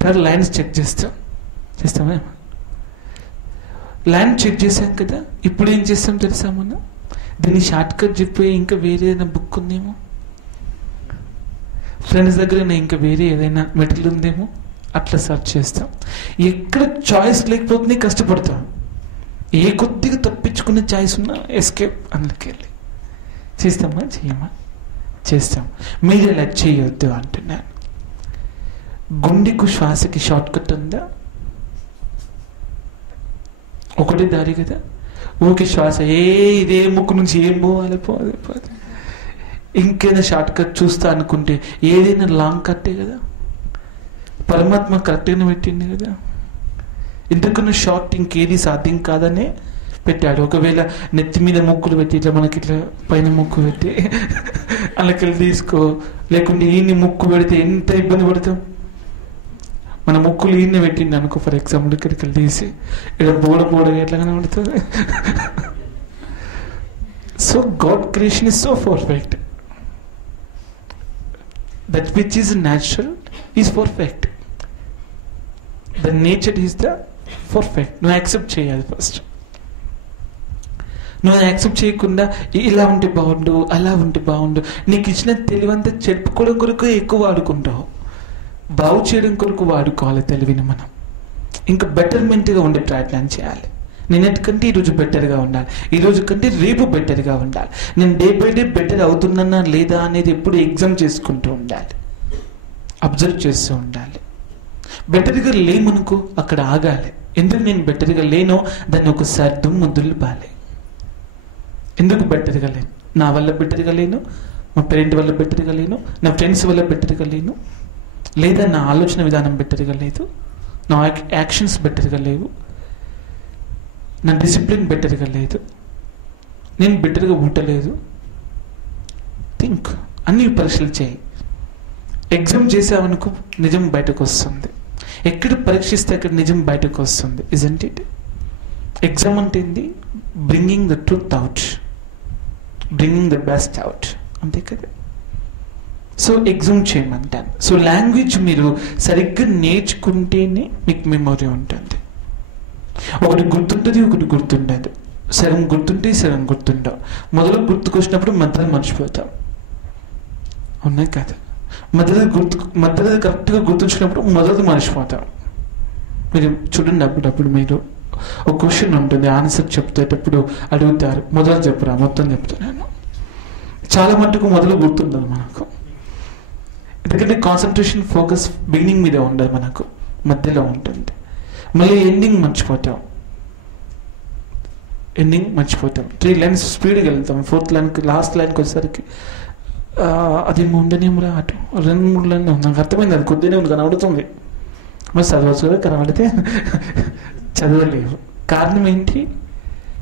థర్డ్ లైన్స్ చెక్ చేస్తామే. లైన్ చెక్ చేసాం కదా, ఇప్పుడు ఏం చేస్తాం తెలుసా, మనం దీన్ని షార్ట్ కట్ చెప్పి ఇంకా వేరే ఏదైనా బుక్ ఉందేమో, ఫ్రెండ్స్ దగ్గర ఇంకా వేరే ఏదైనా మెటీరియల్ ఉందేమో అట్లా సెర్చ్ చేస్తాం. ఎక్కడ చాయిస్ లేకపోతే కష్టపడతాం. ఏ కొద్దిగా తప్పించుకునే చాయిస్ ఉన్నా ఎస్కేప్ అందులోకి వెళ్ళి చేస్తామా చేయమా చేస్తాం. మీరు అలా చేయొద్దు అంటున్నాను. గుండెకు శ్వాసకి షార్ట్ కట్ ఉందా? ఒకటే దారి కదా. ఊకే శ్వాస ఇదే ముక్కు నుంచి ఏం పోవాలి, పోదు. ఇంకేదైనా షార్ట్ కట్ చూస్తా అనుకుంటే ఏదైనా లాంగ్ కట్టే కదా. పరమాత్మ కరెక్ట్గానే పెట్టింది కదా. ఎందుకన్నా షార్ట్ ఇంకేది సాధ్యం కాదనే పెట్టాడు. ఒకవేళ నెత్తి మీద ముక్కులు పెట్టి ఇట్లా మనకి ఇట్లా పైన ముక్కు పెట్టి అలాకెళ్ళి తీసుకో, లేకుంటే ఈయన్ని ముక్కు పెడితే ఎంత ఇబ్బంది పడతాం. మన ముక్కులు ఈయన్ని పెట్టింది అనుకో, ఫర్ ఎగ్జాంపుల్ ఇక్కడికి వెళ్ళి తీసి ఇక్కడ బోడ ఎట్లా కనబడుతుంది. So God creation is so perfect. That which is natural is perfect. The nature is the perfect. నువ్వు యాక్సెప్ట్ చేయాలి ఫస్ట్. నువ్వు యాక్సెప్ట్ చేయకుండా ఇలా ఉంటే బాగుండు, అలా ఉంటే బాగుండు, నీకు ఇచ్చిన తెలివంతా చెప్పుకోవడం కొరకు ఎక్కువ వాడుకుంటావు. బాగు చేయడం కొరకు వాడుకోవాలి తెలివిని మనం. ఇంకా బెటర్మెంట్గా ఉండే ప్రయత్నం చేయాలి. నేనెందుకంటే ఈరోజు బెటర్గా ఉండాలి, ఈరోజు కంటే రేపు బెటర్గా ఉండాలి. నేను డే బై డే బెటర్ అవుతున్నానా లేదా అనేది ఎప్పుడు ఎగ్జామ్ చేసుకుంటూ ఉండాలి, అబ్జర్వ్ చేస్తూ ఉండాలి. బెటర్గా లేమనుకో అక్కడ ఆగాలి. ఎందుకు నేను బెటర్గా లేనో దాన్ని ఒకసారి దుమ్ముదులిపాలి. ఎందుకు బెటర్గా లేను? నా వల్ల బెటర్గా లేను, మా పేరెంట్ వల్ల బెటర్గా లేను, నా ఫ్రెండ్స్ వల్ల బెటర్గా లేను, లేదా నా ఆలోచన విధానం బెటర్గా లేదు, నా యాక్షన్స్ బెటర్గా లేవు, నా డిసిప్లిన్ బెటర్గా లేదు, నేను బెటర్గా ఉండలేదు. థింక్, అన్ని పరీక్షలు చేయి. ఎగ్జామ్ చేసావనుకో నిజం బయటకు వస్తుంది. ఎక్కడ పరీక్షిస్తే అక్కడ నిజం బయటకు వస్తుంది. Isn't it? ఎగ్జామ్ అంటే ఏంది? Bringing the truth out, bringing the best out, అంతే కదా. సో ఎగ్జామ్ చేయమంటాను. సో లాంగ్వేజ్ మీరు సరిగ్గా నేర్చుకుంటేనే మీకు మెమొరీ ఉంటుంది. ఒకటి గుర్తుంటుంది, ఒకటి గుర్తుండదు. సగం గుర్తుంటే సగం గుర్తుండవు. మొదలు గుర్తుకొచ్చినప్పుడు మధ్యలో మర్చిపోతాం, ఉన్నాయి కదా. మధ్యలో కరెక్ట్గా గుర్తుంచినప్పుడు మొదలు మర్చిపోతాం. మీరు చూడండి, అప్పుడప్పుడు మీరు ఒక క్వశ్చన్ ఉంటుంది, ఆన్సర్ చెప్తేటప్పుడు అడుగుతారు, మొదలు చెప్పురా, మొత్తం చెప్తున్నాను. చాలా మటుకు మొదలు గుర్తుండదు మనకు. ఎందుకంటే కాన్సన్ట్రేషన్, ఫోకస్ బిగినింగ్ మీద ఉండదు, మనకు మధ్యలో ఉంటుంది. మళ్ళీ ఎండింగ్ మర్చిపోతాం. 3 లైన్స్ స్పీడ్గా వెళ్తాం, 4th లైన్కి లాస్ట్ లైన్కి వచ్చేసరికి అది ఉండనేమరా అటు 2-3 లైన్లు నాకు అర్థమైంది, అది కొద్దిగా కనబడుతుంది. మరి చదవచ్చు కదా, కనబడితే చదవలేవు. కారణం ఏంటి?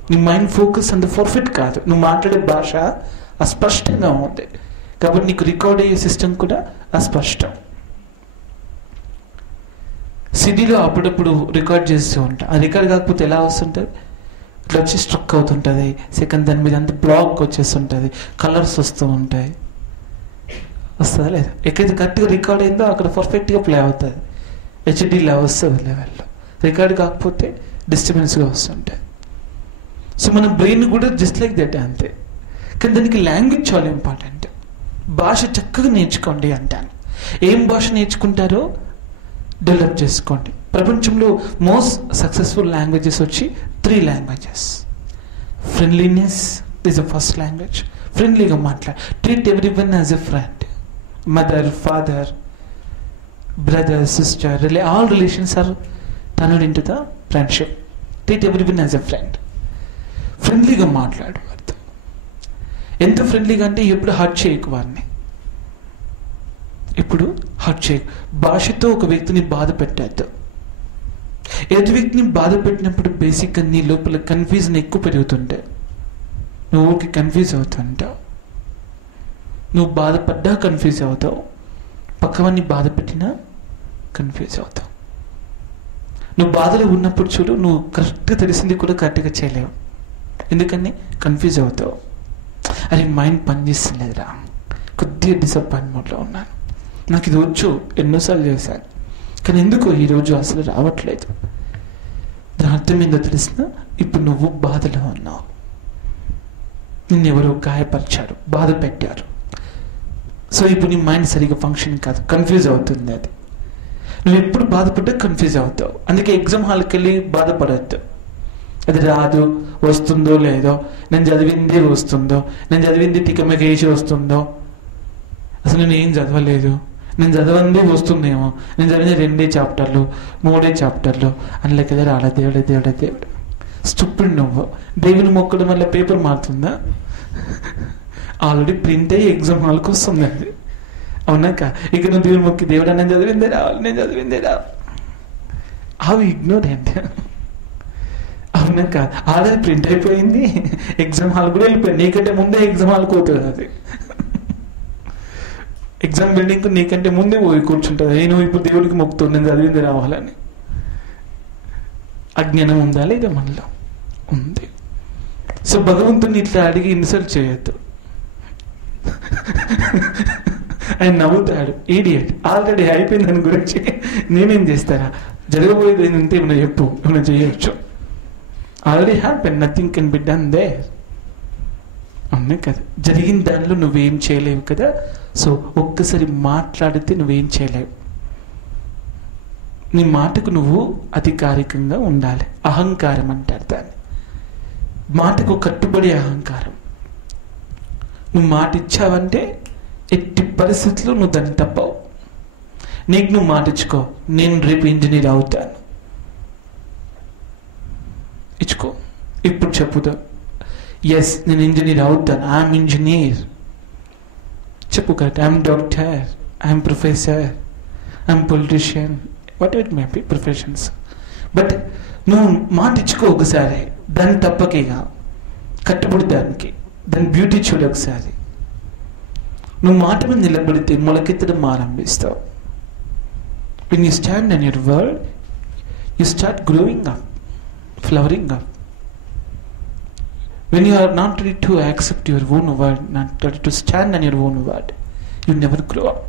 నీ మైండ్ ఫోకస్ అంత పర్ఫెక్ట్ కాదు. నువ్వు మాట్లాడే భాష అస్పష్టంగా ఉంది కాబట్టి నీకు రికార్డ్ అయ్యే సిస్టమ్ కూడా అస్పష్టం. సిడీలో అప్పుడప్పుడు రికార్డ్ చేస్తూ ఉంటా, ఆ రికార్డ్ కాకపోతే ఎలా వస్తుంటుంది? ఇట్లా వచ్చి స్ట్రక్ అవుతుంటుంది, సెకండ్ దాని మీద అంత బ్లాక్ వచ్చేస్తుంటుంది, కలర్స్ వస్తూ ఉంటాయి. వస్తుందా లేదా? ఎక్కడైతే కరెక్ట్గా రికార్డ్ అయిందో అక్కడ పర్ఫెక్ట్గా ప్లే అవుతుంది, హెచ్డీలో వస్తుంది లెవెల్లో. రికార్డ్ కాకపోతే డిస్టర్బెన్స్గా వస్తుంటాయి. సో మన బ్రెయిన్ కూడా జస్ట్ లైక్ దట్ అంతే. కానీ దానికి లాంగ్వేజ్ చాలా ఇంపార్టెంట్. భాష చక్కగా నేర్చుకోండి అంటాను. ఏం భాష నేర్చుకుంటారో డెవలప్ చేసుకోండి. ప్రపంచంలో మోస్ట్ సక్సెస్ఫుల్ లాంగ్వేజెస్ వచ్చి 3 languages. Friendliness is the first language. ఫ్రెండ్లీగా మాట్లాడు, treat everyone as a friend. Mother, father, brother, sister, all relations are turned into the friendship. Treat everyone as a friend. ఫ్రెండ్లీగా మాట్లాడు. ఎంత ఫ్రెండ్లీగా అంటే ఎప్పుడు hurt చేయకు వారిని, ఇప్పుడు హర్ట్ చేయకు. భాషతో ఒక వ్యక్తిని బాధ పెట్టద్దు. ఎదుటి వ్యక్తిని బాధ పెట్టినప్పుడు బేసిక్గా నీ లోపల కన్ఫ్యూజన్ ఎక్కువ పెరుగుతుంటే నువ్వు ఓకే కన్ఫ్యూజ్ అవుతుంటావు. నువ్వు బాధపడ్డా కన్ఫ్యూజ్ అవుతావు, పక్కవాన్ని బాధ పెట్టినా కన్ఫ్యూజ్ అవుతావు. నువ్వు బాధలో ఉన్నప్పుడు చూడు, నువ్వు కరెక్ట్గా తెలిసింది కూడా కరెక్ట్గా చేయలేవు. ఎందుకని? కన్ఫ్యూజ్ అవుతావు. అరే మైండ్ పనిచేస్తలేదురా, కొద్దిగా డిసప్పాయింట్మెంట్లో ఉన్నాను, నాకు ఇది వచ్చు, ఎన్నోసార్లు చేశాను, కానీ ఎందుకో ఈరోజు అసలు రావట్లేదు. దాని అర్థం ఏందో తెలిసిన, ఇప్పుడు నువ్వు బాధలో ఉన్నావు, నిన్నెవరో గాయపరిచారు, బాధ పెట్టారు. సో ఇప్పుడు నీ మైండ్ సరిగ్గా ఫంక్షన్ కాదు, కన్ఫ్యూజ్ అవుతుంది. అది నువ్వు ఎప్పుడు బాధపడ్డా కన్ఫ్యూజ్ అవుతావు. అందుకే ఎగ్జామ్ హాల్కి వెళ్ళి బాధపడద్దు. అది రాదు, వస్తుందో లేదో, నేను చదివింది వస్తుందో, నేను చదివింది టికమకేసి వస్తుందో, అసలు నేను ఏం చదవలేదు, నేను చదవందే వస్తుందేమో, నేను చదివిన 2 చాప్టర్లు 3 చాప్టర్లు అందులో కదా రాలే. దేవుడు స్టూపిడ్. నువ్వు దేవుని మొక్కడం వల్ల పేపర్ మారుతుందా? ఆల్రెడీ ప్రింట్ అయ్యి ఎగ్జామ్ హాల్కి వస్తుంది అది. అవునాక ఇక నువ్వు దేవుని మొక్కి దేవుడా నేను చదివిందే రావాలి. అవి ఇగ్నోరెంట్. అవునాక ఆల్రెడీ ప్రింట్ అయిపోయింది, ఎగ్జామ్ హాల్ కూడా వెళ్ళిపోయింది. నీకంటే ముందే ఎగ్జామ్ హాల్కి పోతుంది అది. ఎగ్జామ్ బిల్డింగ్ నీకంటే ముందే పోయి కూర్చుంటుంది. నేను ఇప్పుడు దేవుడికి మొక్కుతాను నేను చదివింది రావాలని. అజ్ఞానం ఉందా లేదా? మనలో ఉంది. సో భగవంతుని ఇట్లా అడిగి ఇన్సల్ట్ చేయొద్దు. ఆయన నవ్వుతాడు, ఈడియట్, ఆల్రెడీ అయిపోయింది దాని గురించి నేనేం చేస్తారా? జరగబోయేది ఏంటంటే ఏమైనా చెప్పు, ఏమైనా చేయొచ్చు. Already happen, nothing can be done there. అవునే కదా, జరిగిన దానిలో నువ్వేం చేయలేవు కదా. సో ఒక్కసారి మాట్లాడితే నువ్వేం చేయలేవు. నీ మాటకు నువ్వు అధికారికంగా ఉండాలి. అహంకారం అంటారు దాన్ని. మాటకు కట్టుబడి అహంకారం. నువ్వు మాట ఇచ్చావంటే ఎట్టి పరిస్థితుల్లో నువ్వు దాన్ని తప్పవు. నీకు నువ్వు మాట ఇచ్చుకో, నేను రేపు ఇంజనీర్ అవుతాను, ఇచ్చుకో. ఇప్పుడు చెప్పుదా, ఎస్ నేను ఇంజనీర్ అవుతాను, ఐఎమ్ ఇంజనీర్ చెప్పు correct. I'm doctor, I'm professor, I'm politician, what it may be professions. But నువ్వు మాట ఇచ్చుకో ఒకసారి, దాన్ని తప్పకేగా కట్టుబడి దాని బ్యూటీ చూడు ఒకసారి. నువ్వు మాట మీద నిలబడితే మొలకెత్తడం ఆరంభిస్తావు. When you stand on your word you start growing up, flowering up. When you are not ready to accept your own word, not ready to stand on your own word, you never grow up.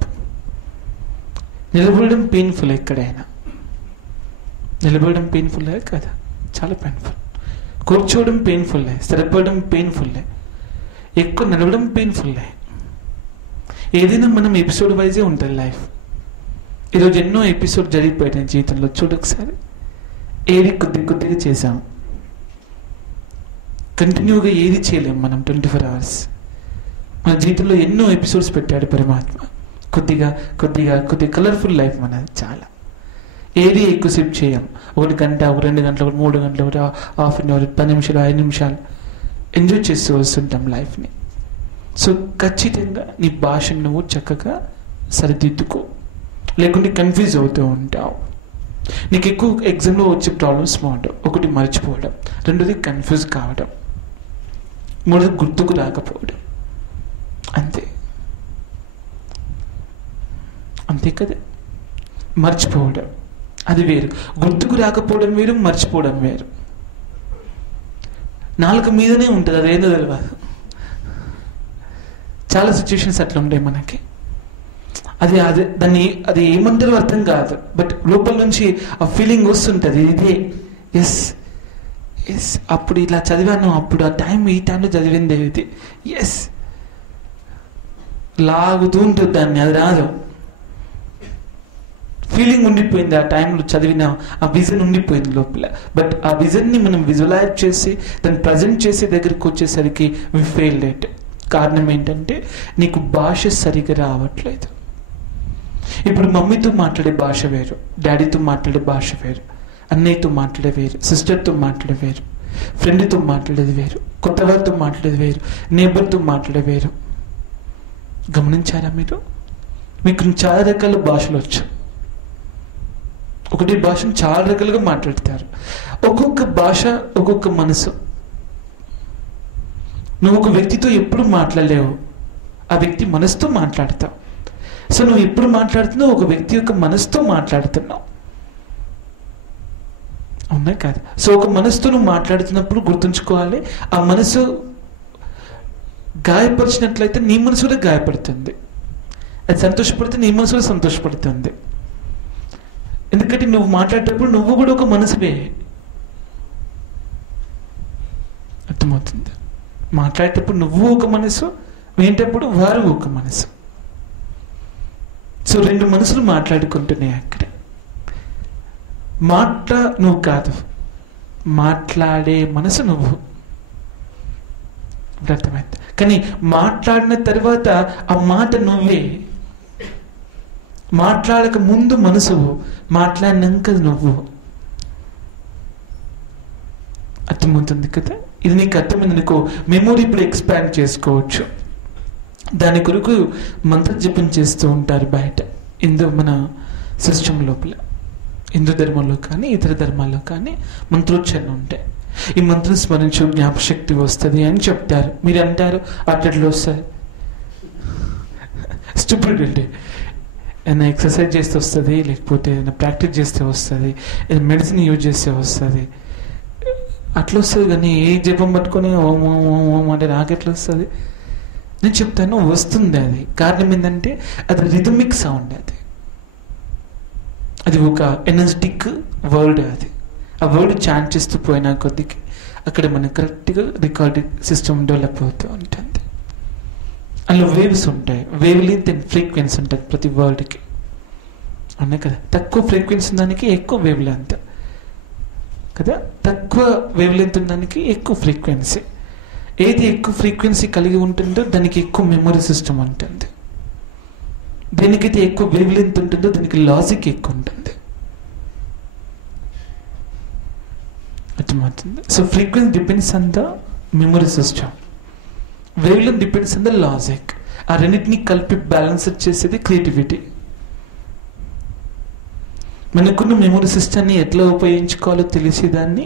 నిలబడడం painful. ఎక్కడైనా నిలబడడం పెయిన్ఫుల్లే కదా, చాలా painful. కూర్చోవడం పెయిన్ఫుల్లే, స్థిరపడడం పెయిన్ఫుల్లే, ఎక్కువ నిలబడడం పెయిన్ఫుల్లే. ఏదైనా మనం ఎపిసోడ్ వైజే ఉంటుంది లైఫ్. ఈరోజు ఎన్నో ఎపిసోడ్ జరిగిపోయాయి జీవితంలో. చూడొకసారి ఏది కొద్దిగా చేసాం, కంటిన్యూగా ఏది చేయలేము మనం 24 hours. మన జీవితంలో ఎన్నో ఎపిసోడ్స్ పెట్టాడు పరమాత్మ. కొద్దిగా కలర్ఫుల్ లైఫ్ మనది. చాలా ఏది ఎక్కువసేపు చేయం. 1 గంట, 2 గంటలు, 3 గంటలు, హాఫ్ అన్ అవర్, 10 నిమిషాలు, 5 నిమిషాలు ఎంజాయ్ చేస్తూ వస్తుంటాం లైఫ్ని. సో ఖచ్చితంగా నీ భాషను నువ్వు చక్కగా సరిదిద్దుకో, లేకుంటే కన్ఫ్యూజ్ అవుతూ ఉంటావు. నీకు ఎక్కువ ఎగ్జామ్లో వచ్చే ప్రాబ్లమ్స్ బాగుంటావు. ఒకటి మర్చిపోవడం, రెండోది కన్ఫ్యూజ్ కావడం, మూడోది గుర్తుకు రాకపోవడం. అంతే కదా. మర్చిపోవడం అది వేరు, గుర్తుకు రాకపోవడం వేరు, మర్చిపోవడం వేరు. నాలుక మీదనే ఉంటుంది, అదేందో తెలియదు. చాలా సిచ్యువేషన్స్ అట్లా ఉంటాయి మనకి. అది ఏమంటారో అర్థం కాదు, బట్ లోపల నుంచి ఆ ఫీలింగ్ వస్తుంటుంది, ఇదే ఎస్ అప్పుడు ఇలా చదివాను, అప్పుడు ఆ ఈ టైంలో చదివింది ఇది, ఎస్ లాగుతూ ఉంటుంది దాన్ని. అది రాదు, ఫీలింగ్ ఉండిపోయింది. ఆ టైంలో చదివిన ఆ విజన్ ఉండిపోయింది లోపల. బట్ ఆ విజన్ని మనం విజువలైజ్ చేసి దాన్ని ప్రజెంట్ చేసే దగ్గరికి వచ్చేసరికి వి ఫెయిల్డ్ ఇట్. కారణం ఏంటంటే నీకు భాష సరిగా రావట్లేదు. ఇప్పుడు మమ్మీతో మాట్లాడే భాష వేరు, డాడీతో మాట్లాడే భాష వేరు, అన్నయ్యతో మాట్లాడే వేరు, సిస్టర్తో మాట్లాడే వేరు, ఫ్రెండ్తో మాట్లాడేది వేరు, కొత్త వారితో మాట్లాడేది వేరు, నేబర్తో మాట్లాడే వేరు. గమనించారా మీరు? మీకు చాలా రకాల భాషలు వచ్చు. ఒకటి భాషను చాలా రకాలుగా మాట్లాడతారు. ఒక్కొక్క భాష ఒక్కొక్క మనసు. నువ్వు ఒక వ్యక్తితో ఎప్పుడు మాట్లాడలేవు, ఆ వ్యక్తి మనసుతో మాట్లాడతావు. సో నువ్వు ఎప్పుడు మాట్లాడుతున్నావు, ఒక వ్యక్తి యొక్క మనసుతో మాట్లాడుతున్నావు, అవునా కాదు? సో ఒక మనసుతో నువ్వు మాట్లాడుతున్నప్పుడు గుర్తుంచుకోవాలి, ఆ మనసు గాయపరిచినట్లయితే నీ మనసు కూడా గాయపడుతుంది, అది సంతోషపడితే నీ మనసు కూడా సంతోషపడుతుంది. ఎందుకంటే నువ్వు మాట్లాడేటప్పుడు నువ్వు కూడా ఒక మనసువే, అర్థమవుతుంది? మాట్లాడేటప్పుడు నువ్వు ఒక మనసు, వినేటప్పుడు వారు ఒక మనసు. సో 2 మనసులు మాట్లాడుకుంటున్నాయి అక్కడ. నువ్వు కాదు, మాట్లాడే మనసు నువ్వు, అర్థమైంది? కానీ మాట్లాడిన తర్వాత ఆ మాట నువ్వే. మాట్లాడక ముందు మనసు, మాట్లాడినాక నువ్వు. అర్థమవుతుంది కదా? ఇది నీకు అర్థమైంది అనుకో, మెమొరీ ఇప్పుడు ఎక్స్పాండ్ చేసుకోవచ్చు. దాని కొరకు మంత్ర జపం చేస్తూ ఉంటారు బయట మన సిస్టమ్ లోపల. హిందూ ధర్మంలో కానీ ఇతర ధర్మాల్లో కానీ మంత్రోచ్చారణ ఉంటాయి. ఈ మంత్రం స్మరించు జ్ఞాపశక్తి వస్తుంది అని చెప్తారు. మీరు అంటారు అట్లా వస్తుంది, స్టూపిడ్ అండి. ఏదైనా ఎక్సర్సైజ్ చేస్తే వస్తుంది, లేకపోతే ఏదైనా ప్రాక్టీస్ చేస్తే వస్తుంది, ఏదైనా మెడిసిన్ యూజ్ చేస్తే వస్తుంది, అట్లా వస్తుంది. కానీ ఏ జపం పట్టుకొని ఓం ఓం ఓం ఓం అంటే నాకెట్లా వస్తుంది? నేను చెప్తాను, వస్తుంది. అది కారణం ఏంటంటే అది రిథమిక్ సౌండ్. అది ఒక ఎనర్జెటిక్ వర్డ్. అది ఆ వర్డ్ చాంట్ చేస్తూ పోయినా కొద్దికి అక్కడ మనకు కరెక్ట్గా రికార్డింగ్ సిస్టమ్ డెవలప్ అవుతూ ఉంటుంది. అందులో వేవ్స్ ఉంటాయి, వేవ్ లెంత్ అండ్ ఫ్రీక్వెన్సీ ఉంటుంది ప్రతి వర్డ్కి. అన్నా కదా? తక్కువ ఫ్రీక్వెన్సీ దానికి ఎక్కువ వేవ్ లెంత్ కదా, తక్కువ వేవ్ లెంత్ దానికి ఎక్కువ ఫ్రీక్వెన్సీ. ఏది ఎక్కువ ఫ్రీక్వెన్సీ కలిగి ఉంటుందో దానికి ఎక్కువ మెమరీ సిస్టమ్ ఉంటుంది. దేనికైతే ఎక్కువ వేవ్ లెంత్ ఉంటుందో దానికి లాజిక్ ఎక్కువ ఉంటుంది. అర్థమవుతుంది? So frequency depends on the memory system, wave length depends on the logic. ఆ రెండింటిని కలిపి బ్యాలెన్స్ చేసేది క్రియేటివిటీ. మనకున్న మెమరీ సిస్టమ్ని ఎట్లా ఉపయోగించుకోవాలో తెలిసేదాన్ని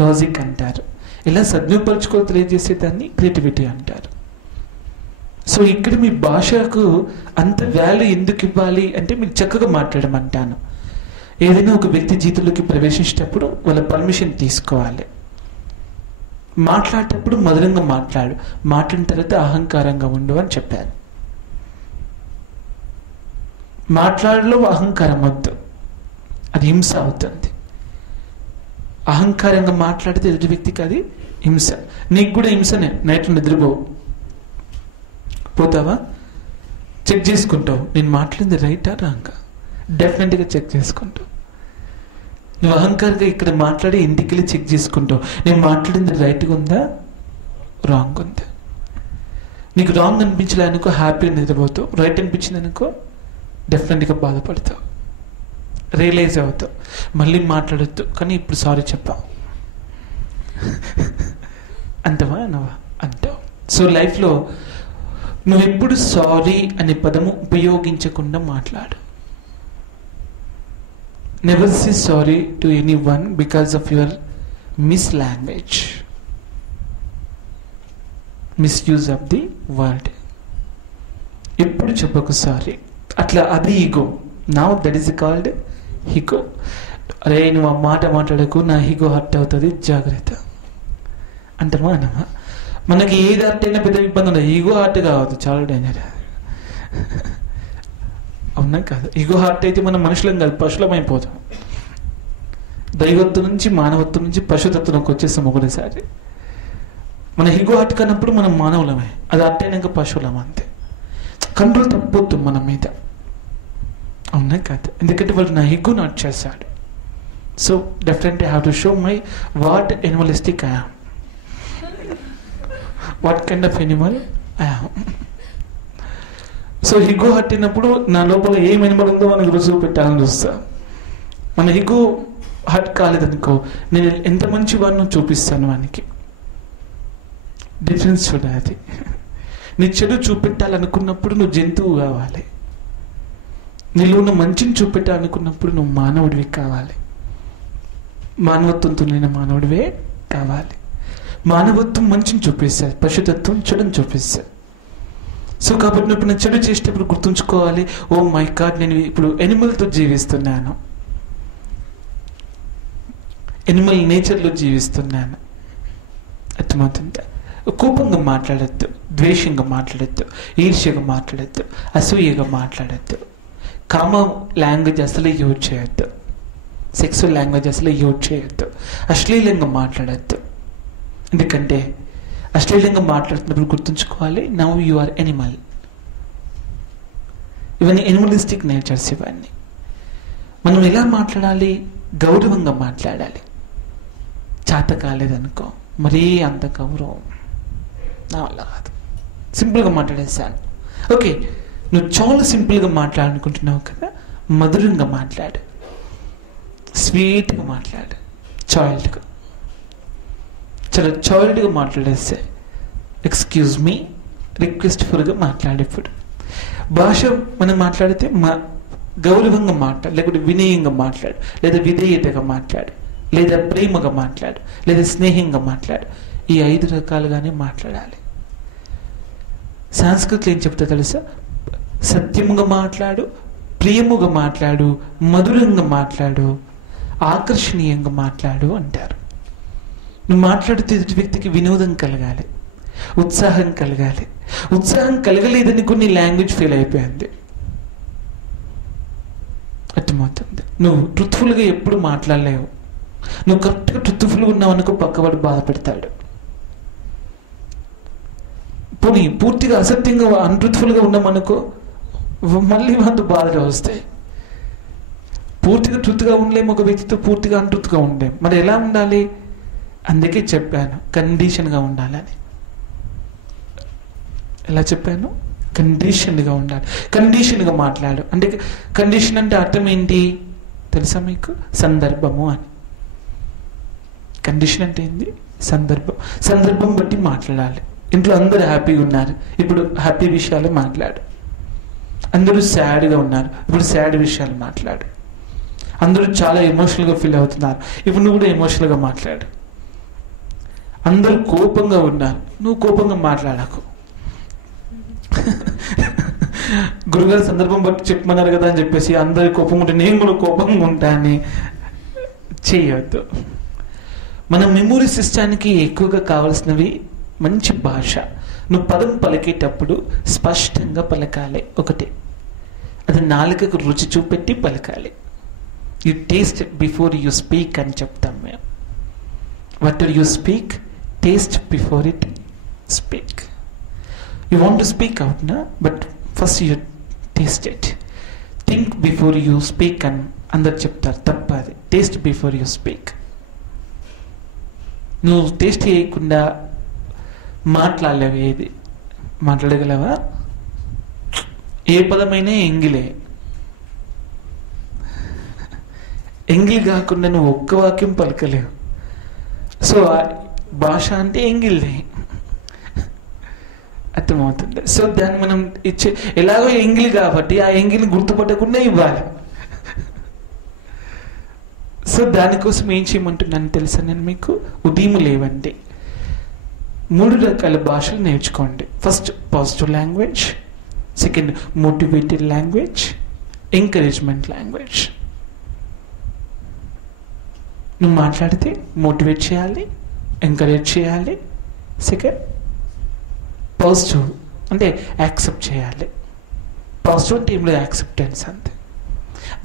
లాజిక్ అంటారు. ఎలా సద్విపరచుకోవాలో తెలియజేసేదాన్ని క్రియేటివిటీ అంటారు. సో ఇక్కడ మీ భాషకు అంత వాల్యూ ఎందుకు ఇవ్వాలి అంటే మీరు చక్కగా మాట్లాడమంటాను. ఏదైనా ఒక వ్యక్తి జీవితంలోకి ప్రవేశించేటప్పుడు వాళ్ళ పర్మిషన్ తీసుకోవాలి. మాట్లాడేటప్పుడు మధురంగా మాట్లాడిన తర్వాత అహంకారంగా ఉండు అని చెప్పాను. మాట్లాడలో అహంకారం వద్దు, అది హింస అవుతుంది. అహంకారంగా మాట్లాడితే ఎదుటి వ్యక్తికి అది హింస. నీకు కూడా హింసనే. నైట్ పోతావా, చెక్ చేసుకుంటావు నేను మాట్లాడింది రైటా రాంగా, డెఫినెట్గా చెక్ చేసుకుంటావు. నువ్వు అహంకారంగా ఇక్కడ మాట్లాడి ఇంటికి వెళ్ళి చెక్ చేసుకుంటావు, నేను మాట్లాడింది రైట్గా ఉందా రాంగ్ ఉందా. నీకు రాంగ్ అనిపించలే అనుకో హ్యాపీగా నిద్రపోతావు, రైట్ అనిపించింది అనుకో డెఫినెట్గా బాధపడతావు, రియలైజ్ అవుతావు, మళ్ళీ మాట్లాడద్దు కానీ ఇప్పుడు సారీ చెప్పావు అంటవా నువ్వా అంటావు. సో లైఫ్లో నువ్వు ఎప్పుడు సారీ అనే పదము ఉపయోగించకుండా మాట్లాడు. Never say sorry to any one because of your miss language, misuse of the word. ఎప్పుడు చెప్పకు సారీ. అట్లా అది ego. Now that is called ego. అరే నువ్వు ఆ మాట మాట్లాడకు, నా ఈగో హర్ట్ అవుతుంది, జాగ్రత్త అంటామా అనమా. మనకి ఏది హర్ట్ అయినా పెద్ద ఇబ్బంది ఉండదు, ఈగో హర్ట్ కావద్దు, చాలా డేంజర్. అవునా కాదు? ఈగో హర్ట్ అయితే మనం మనుషులం కాదు, పశువులం అయిపోతాం. దైవత్వం నుంచి మానవత్వం నుంచి పశుతత్వంలోకి వచ్చేస్తాం ఒకటేసారి. మన ఈగో హర్ట్ కానప్పుడు మనం మానవులమే, అది హర్ట్ అయినాక పశువులం అంతే. కంట్రోల్ తప్పొద్దు మన మీద. అవునా కాదు? ఎందుకంటే వాళ్ళు నా ఈగోని హర్ట్ చేశాడు. So definitely I have to show my what animalistic I am, what kind of animal I am. So ego hurt అయినప్పుడు నా లోపల ఏం ఎనిమల్ ఉందో మనకు రుజువు పెట్టాలని చూస్తా. మన ఈగో హర్ట్ కాలేదనుకో నేను ఎంత మంచి వాడినో చూపిస్తాను వానికి. డిఫరెన్స్ చూడాలి. నీ చెడు చూపెట్టాలనుకున్నప్పుడు నువ్వు జంతువు కావాలి, నీలో ఉన్న మంచిని చూపెట్టాలనుకున్నప్పుడు నువ్వు మానవుడివి కావాలి, మానవత్వంతో నేను మానవుడివే కావాలి. మానవత్వం మంచిని చూపిస్తుంది, పశుతత్వం చెడుని చూపిస్తుంది. సో కాబట్టి ఇప్పుడు నేను చెడు చేసేటప్పుడు గుర్తుంచుకోవాలి, ఓ మై గాడ్ నేను ఇప్పుడు ఎనిమల్తో జీవిస్తున్నాను, ఎనిమల్ నేచర్లో జీవిస్తున్నాను. అర్థమవుతుందా? కోపంగా మాట్లాడద్దు, ద్వేషంగా మాట్లాడద్దు, ఈర్ష్యగా మాట్లాడద్దు, అసూయగా మాట్లాడద్దు, కామ లాంగ్వేజ్ అసలు యూజ్ చేయొద్దు, సెక్సువల్ లాంగ్వేజ్ అసలు యూజ్ చేయొద్దు, అశ్లీలంగా మాట్లాడద్దు. ఎందుకంటే అశ్లీలంగా మాట్లాడుతున్నప్పుడు గుర్తుంచుకోవాలి, నౌ యు ఆర్ ఎనిమల్. ఇవన్నీ ఎనిమలిస్టిక్ నేచర్స్. ఇవన్నీ మనం ఎలా మాట్లాడాలి? గౌరవంగా మాట్లాడాలి. చేత కాలేదనుకో మరీ అంత గౌరవం నా వల్ల కాదు, సింపుల్గా మాట్లాడేసాను, ఓకే నువ్వు చాలా సింపుల్గా మాట్లాడాలనుకుంటున్నావు కదా, మధురంగా మాట్లాడు, స్వీట్గా మాట్లాడు, చైల్డ్గా, చాలా చైల్డ్గా మాట్లాడేస్తే ఎక్స్క్యూజ్ మీ రిక్వెస్ట్ఫుల్గా మాట్లాడు. ఇప్పుడు భాష మనం మాట్లాడితే గౌరవంగా మాట్లాడు, లేకపోతే వినయంగా మాట్లాడు, లేదా విధేయతగా మాట్లాడు, లేదా ప్రేమగా మాట్లాడు, లేదా స్నేహంగా మాట్లాడు. ఈ 5 రకాలుగానే మాట్లాడాలి. సంస్కృతిలో ఏం చెప్తా తెలుసా? సత్యముగా మాట్లాడు, ప్రియముగా మాట్లాడు, మధురంగా మాట్లాడు, ఆకర్షణీయంగా మాట్లాడు అంటారు. నువ్వు మాట్లాడితే ఎదుటి వ్యక్తికి వినోదం కలగాలి, ఉత్సాహం కలగాలి. ఉత్సాహం కలగలేదని కొన్ని లాంగ్వేజ్ ఫెయిల్ అయిపోయింది. అర్థమవుతుంది. నువ్వు ట్రూత్ఫుల్గా ఎప్పుడు మాట్లాడలేవు. నువ్వు కరెక్ట్గా ట్రూత్ఫుల్గా ఉన్నావు అనుకో, పక్కవాడు బాధపెడతాడు. పోనీ పూర్తిగా అసత్యంగా అన్ట్రూత్ఫుల్గా ఉన్నామనుకో, మళ్ళీ మనతో బాధలు వస్తాయి. పూర్తిగా ట్రూత్గా ఉండలేము ఒక వ్యక్తితో, పూర్తిగా అన్ట్రూత్గా ఉండలేము. మరి ఎలా ఉండాలి? అందుకే చెప్పాను కండిషన్గా ఉండాలని. ఎలా చెప్పాను? కండిషన్గా ఉండాలి. కండిషన్గా మాట్లాడు అంటే, కండిషన్ అంటే అర్థం ఏంటి తెలుసా మీకు? సందర్భము అని. కండిషన్ అంటే ఏంటి? సందర్భం. సందర్భం బట్టి మాట్లాడాలి. ఇంట్లో అందరూ హ్యాపీగా ఉన్నారు, ఇప్పుడు హ్యాపీ విషయాలు మాట్లాడు. అందరూ సాడ్గా ఉన్నారు, ఇప్పుడు సాడ్ విషయాలు మాట్లాడు. అందరూ చాలా ఎమోషనల్గా ఫీల్ అవుతున్నారు, ఇప్పుడు నువ్వు కూడా ఎమోషనల్గా మాట్లాడు. అందరూ కోపంగా ఉన్నారు, నువ్వు కోపంగా మాట్లాడకు. గురుగారు సందర్భం బట్టి చెప్పమన్నారు కదా అని చెప్పేసి అందరి కోపం ఉంటే నేను కూడా కోపంగా ఉంటా అని చేయొద్దు. మన మెమొరీ సిస్టానికి ఎక్కువగా కావాల్సినవి మంచి భాష. నువ్వు పదం పలికేటప్పుడు స్పష్టంగా పలకాలి. ఒకటి, అది నాలుకకు రుచి చూపెట్టి పలకాలి. You taste before you speak అని చెప్తాం మేము. What you speak, taste before it speak. You want to speak out, na? But first you taste it. Think before you speak and అందరు చెప్తారు, తప్పది. Taste before you speak. నువ్వు taste చేయకుండా మాట్లాడలేవు. ఏది మాట్లాడగలవా? ఏ పదమైనా ఎంగిలే. ఎంగిల్ కాకుండా నువ్వు ఒక్క వాక్యం పలకలేవు. సో భాష అంటే ఎంగిల్దే. అర్థమవుతుంది. సో దాన్ని మనం ఇచ్చే ఎలాగో ఎంగిల్ కాబట్టి ఆ ఎంగిల్ని గుర్తుపట్టకుండా ఇవ్వాలి. సో దానికోసం ఏం చేయమంటున్నాను తెలుసా నేను మీకు? ఉదయం లేవండి, 3 రకాల భాషలు నేర్చుకోండి. First positive language, second motivated language, encouragement language. నువ్వు మాట్లాడితే మోటివేట్ చేయాలి, ఎంకరేజ్ చేయాలి. సెకండ్ పాజిటివ్ అంటే యాక్సెప్ట్ చేయాలి. పాజిటివ్ అంటే ఏం లేదు, యాక్సెప్టెన్స్ అంతే.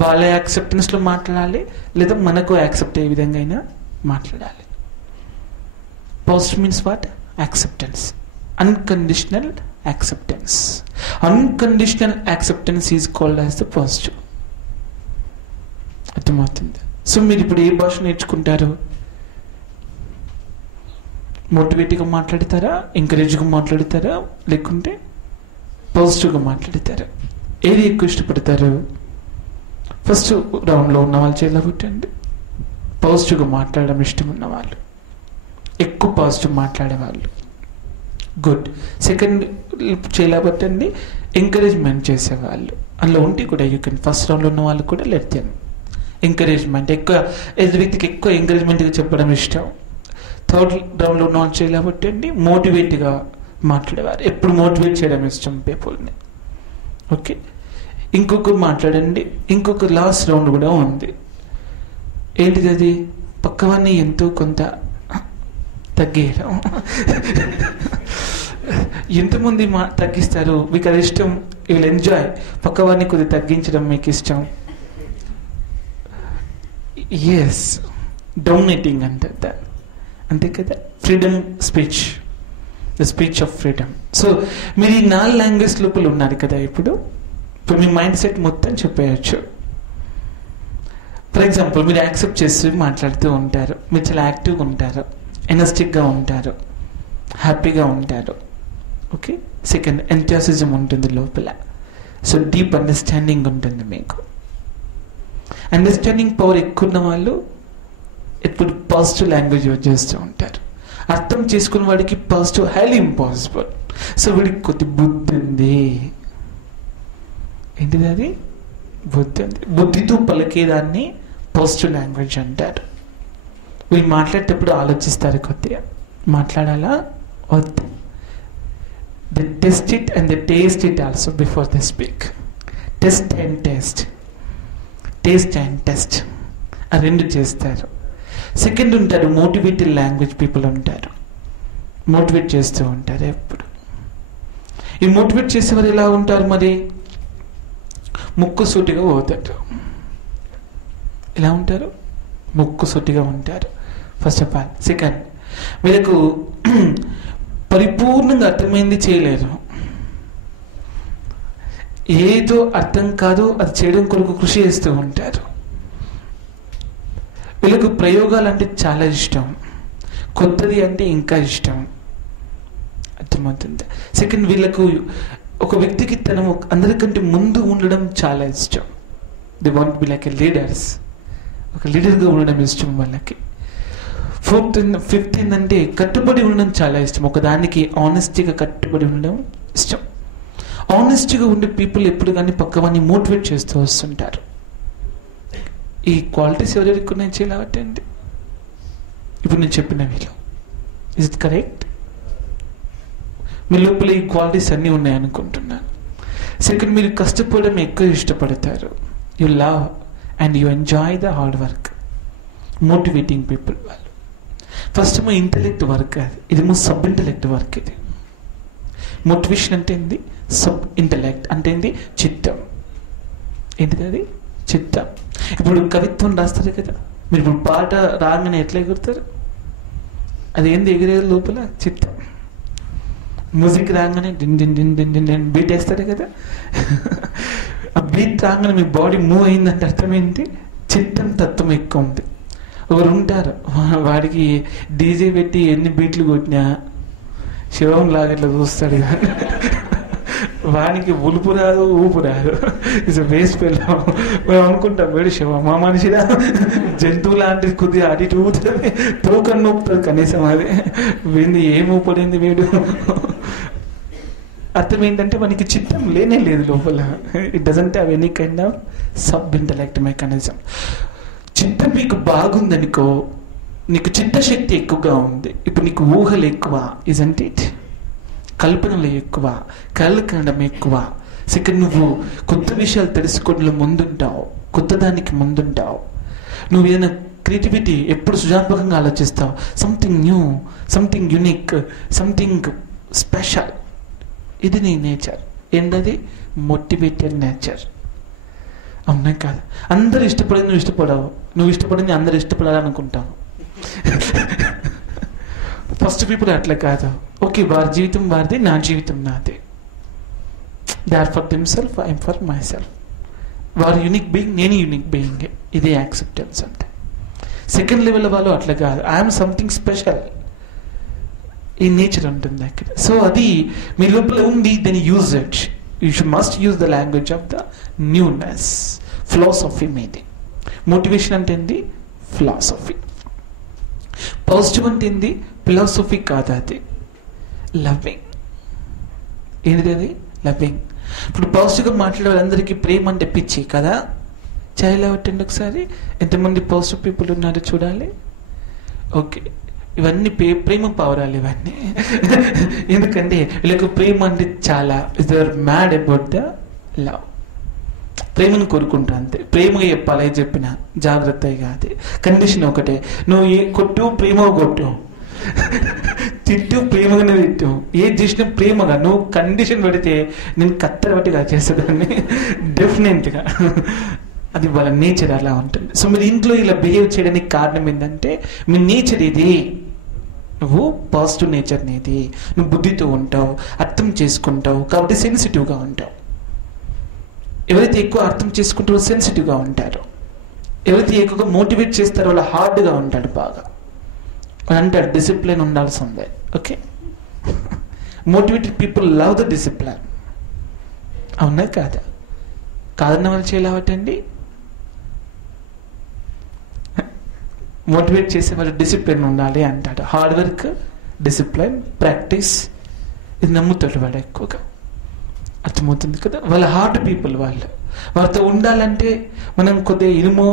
వాళ్ళ యాక్సెప్టెన్స్లో మాట్లాడాలి, లేదా మనకు యాక్సెప్ట్ అయ్యే విధంగా అయినా మాట్లాడాలి. Positive means what? Acceptance. Unconditional acceptance. Unconditional acceptance is called as the positive. అర్థమవుతుంది. సో మీరు ఇప్పుడు ఏ భాష నేర్చుకుంటారు? మోటివేట్గా మాట్లాడతారా, ఎంకరేజ్గా మాట్లాడతారా, లేకుంటే పాజిటివ్గా మాట్లాడతారా? ఏది ఎక్కువ ఇష్టపడతారు? ఫస్ట్ రౌండ్లో ఉన్న వాళ్ళు చేయలేబట్టండి. పాజిటివ్గా మాట్లాడడం ఇష్టం ఉన్న వాళ్ళు, ఎక్కువ పాజిటివ్ మాట్లాడేవాళ్ళు. గుడ్. సెకండ్ చేయలేబట్టండి ఎంకరేజ్మెంట్ చేసేవాళ్ళు. అందులో ఉంటే కూడా యూ కెన్. ఫస్ట్ రౌండ్లో ఉన్న వాళ్ళు కూడా లెట్టాను ఎంకరేజ్మెంట్. ఎక్కువ ఎదుటి వ్యక్తికి ఎక్కువ ఎంకరేజ్మెంట్గా చెప్పడం ఇష్టం. థర్డ్ రౌండ్లో ఉన్న వాళ్ళు చేయలేబట్టండి మోటివేట్గా మాట్లాడేవారు. ఎప్పుడు మోటివేట్ చేయడం ఇష్టం పీపుల్ని. ఓకే, ఇంకొక మాట్లాడండి. ఇంకొక లాస్ట్ రౌండ్ కూడా ఉంది. ఏంటిది అది? పక్కవాన్ని ఎంతో కొంత తగ్గేయడం. ఎంతమంది తగ్గిస్తారు? మీకు అది ఇష్టం, యూ విల్ ఎంజాయ్. పక్కవాన్ని కొద్దిగా తగ్గించడం మీకు ఇష్టం. ఎస్, డౌనేటింగ్ అంటారు దాన్ని, అంతే కదా. Freedom speech, the speech of freedom. So మీరు ఈ 4 లాంగ్వేజ్ లోపల ఉన్నారు కదా. ఇప్పుడు మీ మైండ్ సెట్ మొత్తం చెప్పేయచ్చు. ఫర్ ఎగ్జాంపుల్, మీరు యాక్సెప్ట్ చేసి మాట్లాడుతూ ఉంటారు, మీరు చాలా యాక్టివ్గా ఉంటారు, ఎనర్జెటిక్గా ఉంటారు, హ్యాపీగా ఉంటారు. ఓకే. సెకండ్, ఎంథూసిజం ఉంటుంది లోపల. సో డీప్ అండర్స్టాండింగ్ ఉంటుంది మీకు. అండర్స్టాండింగ్ పవర్ ఎక్కువ ఉన్న వాళ్ళు ఎప్పుడు పాజిటివ్ లాంగ్వేజ్ యూజ్ చేస్తూ ఉంటారు. అర్థం చేసుకున్న వాడికి పాజిటివ్ హైలీ ఇంపాసిబుల్. సో వీడికి కొద్ది బుద్ధి ఉంది. ఏంటిది అది? బుద్ధి ఉంది. బుద్ధితో పలికేదాన్ని పాజిటివ్ లాంగ్వేజ్ అంటారు. వీళ్ళు మాట్లాడేటప్పుడు ఆలోచిస్తారు, కొద్దిగా మాట్లాడాలా వద్దు. They test it and they taste it also before they speak. Test and test, taste and test, ఆ రెండు చేస్తారు. సెకండ్ ఉంటారు మోటివేటెడ్ లాంగ్వేజ్ పీపుల్ ఉంటారు. మోటివేట్ చేస్తూ ఉంటారు ఎప్పుడు. ఈ మోటివేట్ చేసేవారు ఎలా ఉంటారు మరి? ముక్కుసూటిగా పోతారు. ఎలా ఉంటారు? ముక్కుసూటిగా ఉంటారు ఫస్ట్ ఆఫ్ ఆల్. సెకండ్, వీళ్ళకు పరిపూర్ణంగా అర్థమైంది చేయలేరు. ఏదో అర్థం కాదు అది చేయడం కొరకు కృషి చేస్తూ ఉంటారు. వీళ్ళకు ప్రయోగాలు అంటే చాలా ఇష్టం, కొత్తది అంటే ఇంకా ఇష్టం. అర్థమవుతుంది. సెకండ్, వీళ్ళకు ఒక వ్యక్తికి తను అందరికంటే ముందు ఉండడం చాలా ఇష్టం. The want be like a leaders, ఒక లీడర్గా ఉండడం ఇష్టం వాళ్ళకి. ఫిఫ్త్ ఏంటంటే కట్టుబడి ఉండడం చాలా ఇష్టం. ఒకదానికి ఆనెస్టీగా కట్టుబడి ఉండడం ఇష్టం. ఆనెస్టీగా ఉండే పీపుల్ ఎప్పుడు కానీ పక్కవాన్ని మోటివేట్ చేస్తూ వస్తుంటారు. ఈ క్వాలిటీస్ ఎవరెవరికి ఉన్నాయి చేయలేవటండి ఇప్పుడు నేను చెప్పిన వీళ్ళు. Is it correct? మీ లోపల ఈ క్వాలిటీస్ అన్నీ ఉన్నాయనుకుంటున్నాను. సెకండ్, మీరు కష్టపడడం ఎక్కువ ఇష్టపడతారు. You love and you enjoy the hard work. Motivating people వాళ్ళు. ఫస్ట్ ఏమో ఇంటెలెక్ట్ వర్క్, అది ఇదేమో సబ్ ఇంటెలెక్ట్ వర్క్. ఇది మోటివేషన్ అంటే ఏంది? సబ్ ఇంటెలెక్ట్ అంటే ఏంది? చిత్తం. ఏంటిది అది? చిత్తం. ఇప్పుడు కవిత్వం రాస్తారు కదా, మీరు ఇప్పుడు పాట రాగానే ఎట్లా ఎగురుతారు? అది ఏంది ఎగిరేది లోపల? చిత్తం. మ్యూజిక్ రాగానే DIN DIN DIN DIN DIN DIN beat వేస్తారు కదా, ఆ బీట్ రాగానే మీ బాడీ మూవ్ అయిందంటే అర్థమైంది చిత్తం తత్వం ఎక్కువ ఉంది. ఒకరు ఉంటారు, వాడికి డీజే పెట్టి ఎన్ని బీట్లు కొట్టినా శివం లాగా ఇట్లా చూస్తాడు కానీ వానికి ఉలుపు రాదు, ఊపు రాదు. ఇట్స్ వేస్ట్ పిల్లలు. మేము అనుకుంటాం వేడి శివ మా మనిషిదా, జంతువు లాంటిది కొద్దిగా అటు ఇటు ఊపుతుంది, తోకన్ను ఊపుతుంది కనీసం. అది వీడిని ఏం ఊపడింది వీడు. అర్థం ఏంటంటే మనకి చిత్తం లేనే లేదు లోపల. It doesn't have any kind of sub intellect mechanism. చిత్తం మీకు బాగుందనుకో, నీకు చిత్తశక్తి ఎక్కువగా ఉంది. ఇప్పుడు నీకు ఊహలు ఎక్కువ, ఇజంట్ ఇట్? కల్పనలు ఎక్కువ, కళ్ళు కనడం ఎక్కువ. సెకండ్, నువ్వు కొత్త విషయాలు తెలుసుకోవడంలో ముందుంటావు, కొత్త దానికి ముందుంటావు. నువ్వు ఏదైనా క్రియేటివిటీ ఎప్పుడు సృజనాత్మకంగా ఆలోచిస్తావు. Something new, something unique, something special. ఇది నీ నేచర్. ఏంటది? Motivated nature. అవునా కాదు? అందరు ఇష్టపడింది నువ్వు ఇష్టపడవు, నువ్వు ఇష్టపడింది అందరు ఇష్టపడాలనుకుంటావు. ఫస్ట్ పీపుల్ అట్లా కాదు. ఓకే, వారి జీవితం వారిది, నా జీవితం నాది. They are for themself, I'm for myself. వారు యూనిక్ బీయింగ్, నేను యూనిక్ బీయింగ్. ఇదే యాక్సెప్టెన్స్ అంటే. సెకండ్ లెవెల్ వాళ్ళు అట్లా కాదు, ఐఎమ్ సంథింగ్ స్పెషల్. ఈ నేచర్ ఉంటుంది అక్కడ. సో అది మీ లోపల ఉంది, then use it. You should must use the language of the newness. Philosophy మీది. మోటివేషన్ అంటే ఏంది? ఫిలాసఫీ. పాజిటివ్ అంటే ఏంది? ఫిలాసఫీ కాదు, అది లవింగ్. ఏంటిది అది? లవింగ్. ఇప్పుడు పాజిటివ్గా మాట్లాడే వాళ్ళందరికీ ప్రేమ అంటే పిచ్చి కదా. చేయలేవట్టండి ఒకసారి. ఎంతమంది పాజిటివ్ పీపుల్ ఉన్నారో చూడాలి. ఓకే, ఇవన్నీ ప్రేమ పావురాలు ఇవన్నీ. ఎందుకంటే వీళ్ళకు ప్రేమ అంటే చాలా, they are mad about the love. ప్రేమను కోరుకుంటా అంతే. ప్రేమగా చెప్పాలి, ఏది చెప్పినా జాగ్రత్తగా. అది కండిషన్ ఒకటే, నువ్వు ఏ కొట్టు ప్రేమ కొట్టు, తిట్టు ప్రేమగానే తిట్టు, ఏది చేసినా ప్రేమగా. నువ్వు కండిషన్ పెడితే నేను కత్తెర బట్టిగా చేసేదాన్ని డెఫినెట్గా. అది వాళ్ళ నేచర్ అలా ఉంటుంది. సో మీరు ఇంట్లో ఇలా బిహేవ్ చేయడానికి కారణం ఏంటంటే మీ నేచర్ ఇది. నువ్వు పాజిటివ్ నేచర్ నీది. నువ్వు బుద్ధితో ఉంటావు, అర్థం చేసుకుంటావు, కాబట్టి సెన్సిటివ్గా ఉంటావు. ఎవరైతే ఎక్కువ అర్థం చేసుకుంటారో సెన్సిటివ్గా ఉంటారు. ఎవరైతే ఎక్కువగా మోటివేట్ చేస్తారో వాళ్ళు హార్డ్గా ఉంటాడు బాగా. వాళ్ళు అంటారు డిసిప్లిన్ ఉండాల్సిందే. Okay, motivated people love the discipline. అవునా కాదా? కాదన్న వాళ్ళు చేయలేవటండి. మోటివేట్ చేసే వాళ్ళు డిసిప్లిన్ ఉండాలి అంటాడు. హార్డ్ వర్క్, డిసిప్లిన్, ప్రాక్టీస్, ఇది నమ్ముతాడు వాడు ఎక్కువగా. అర్థమవుతుంది కదా. వాళ్ళ హార్డ్ పీపుల్, వాళ్ళతో ఉండాలంటే మనం కొద్దిగా ఇనుమో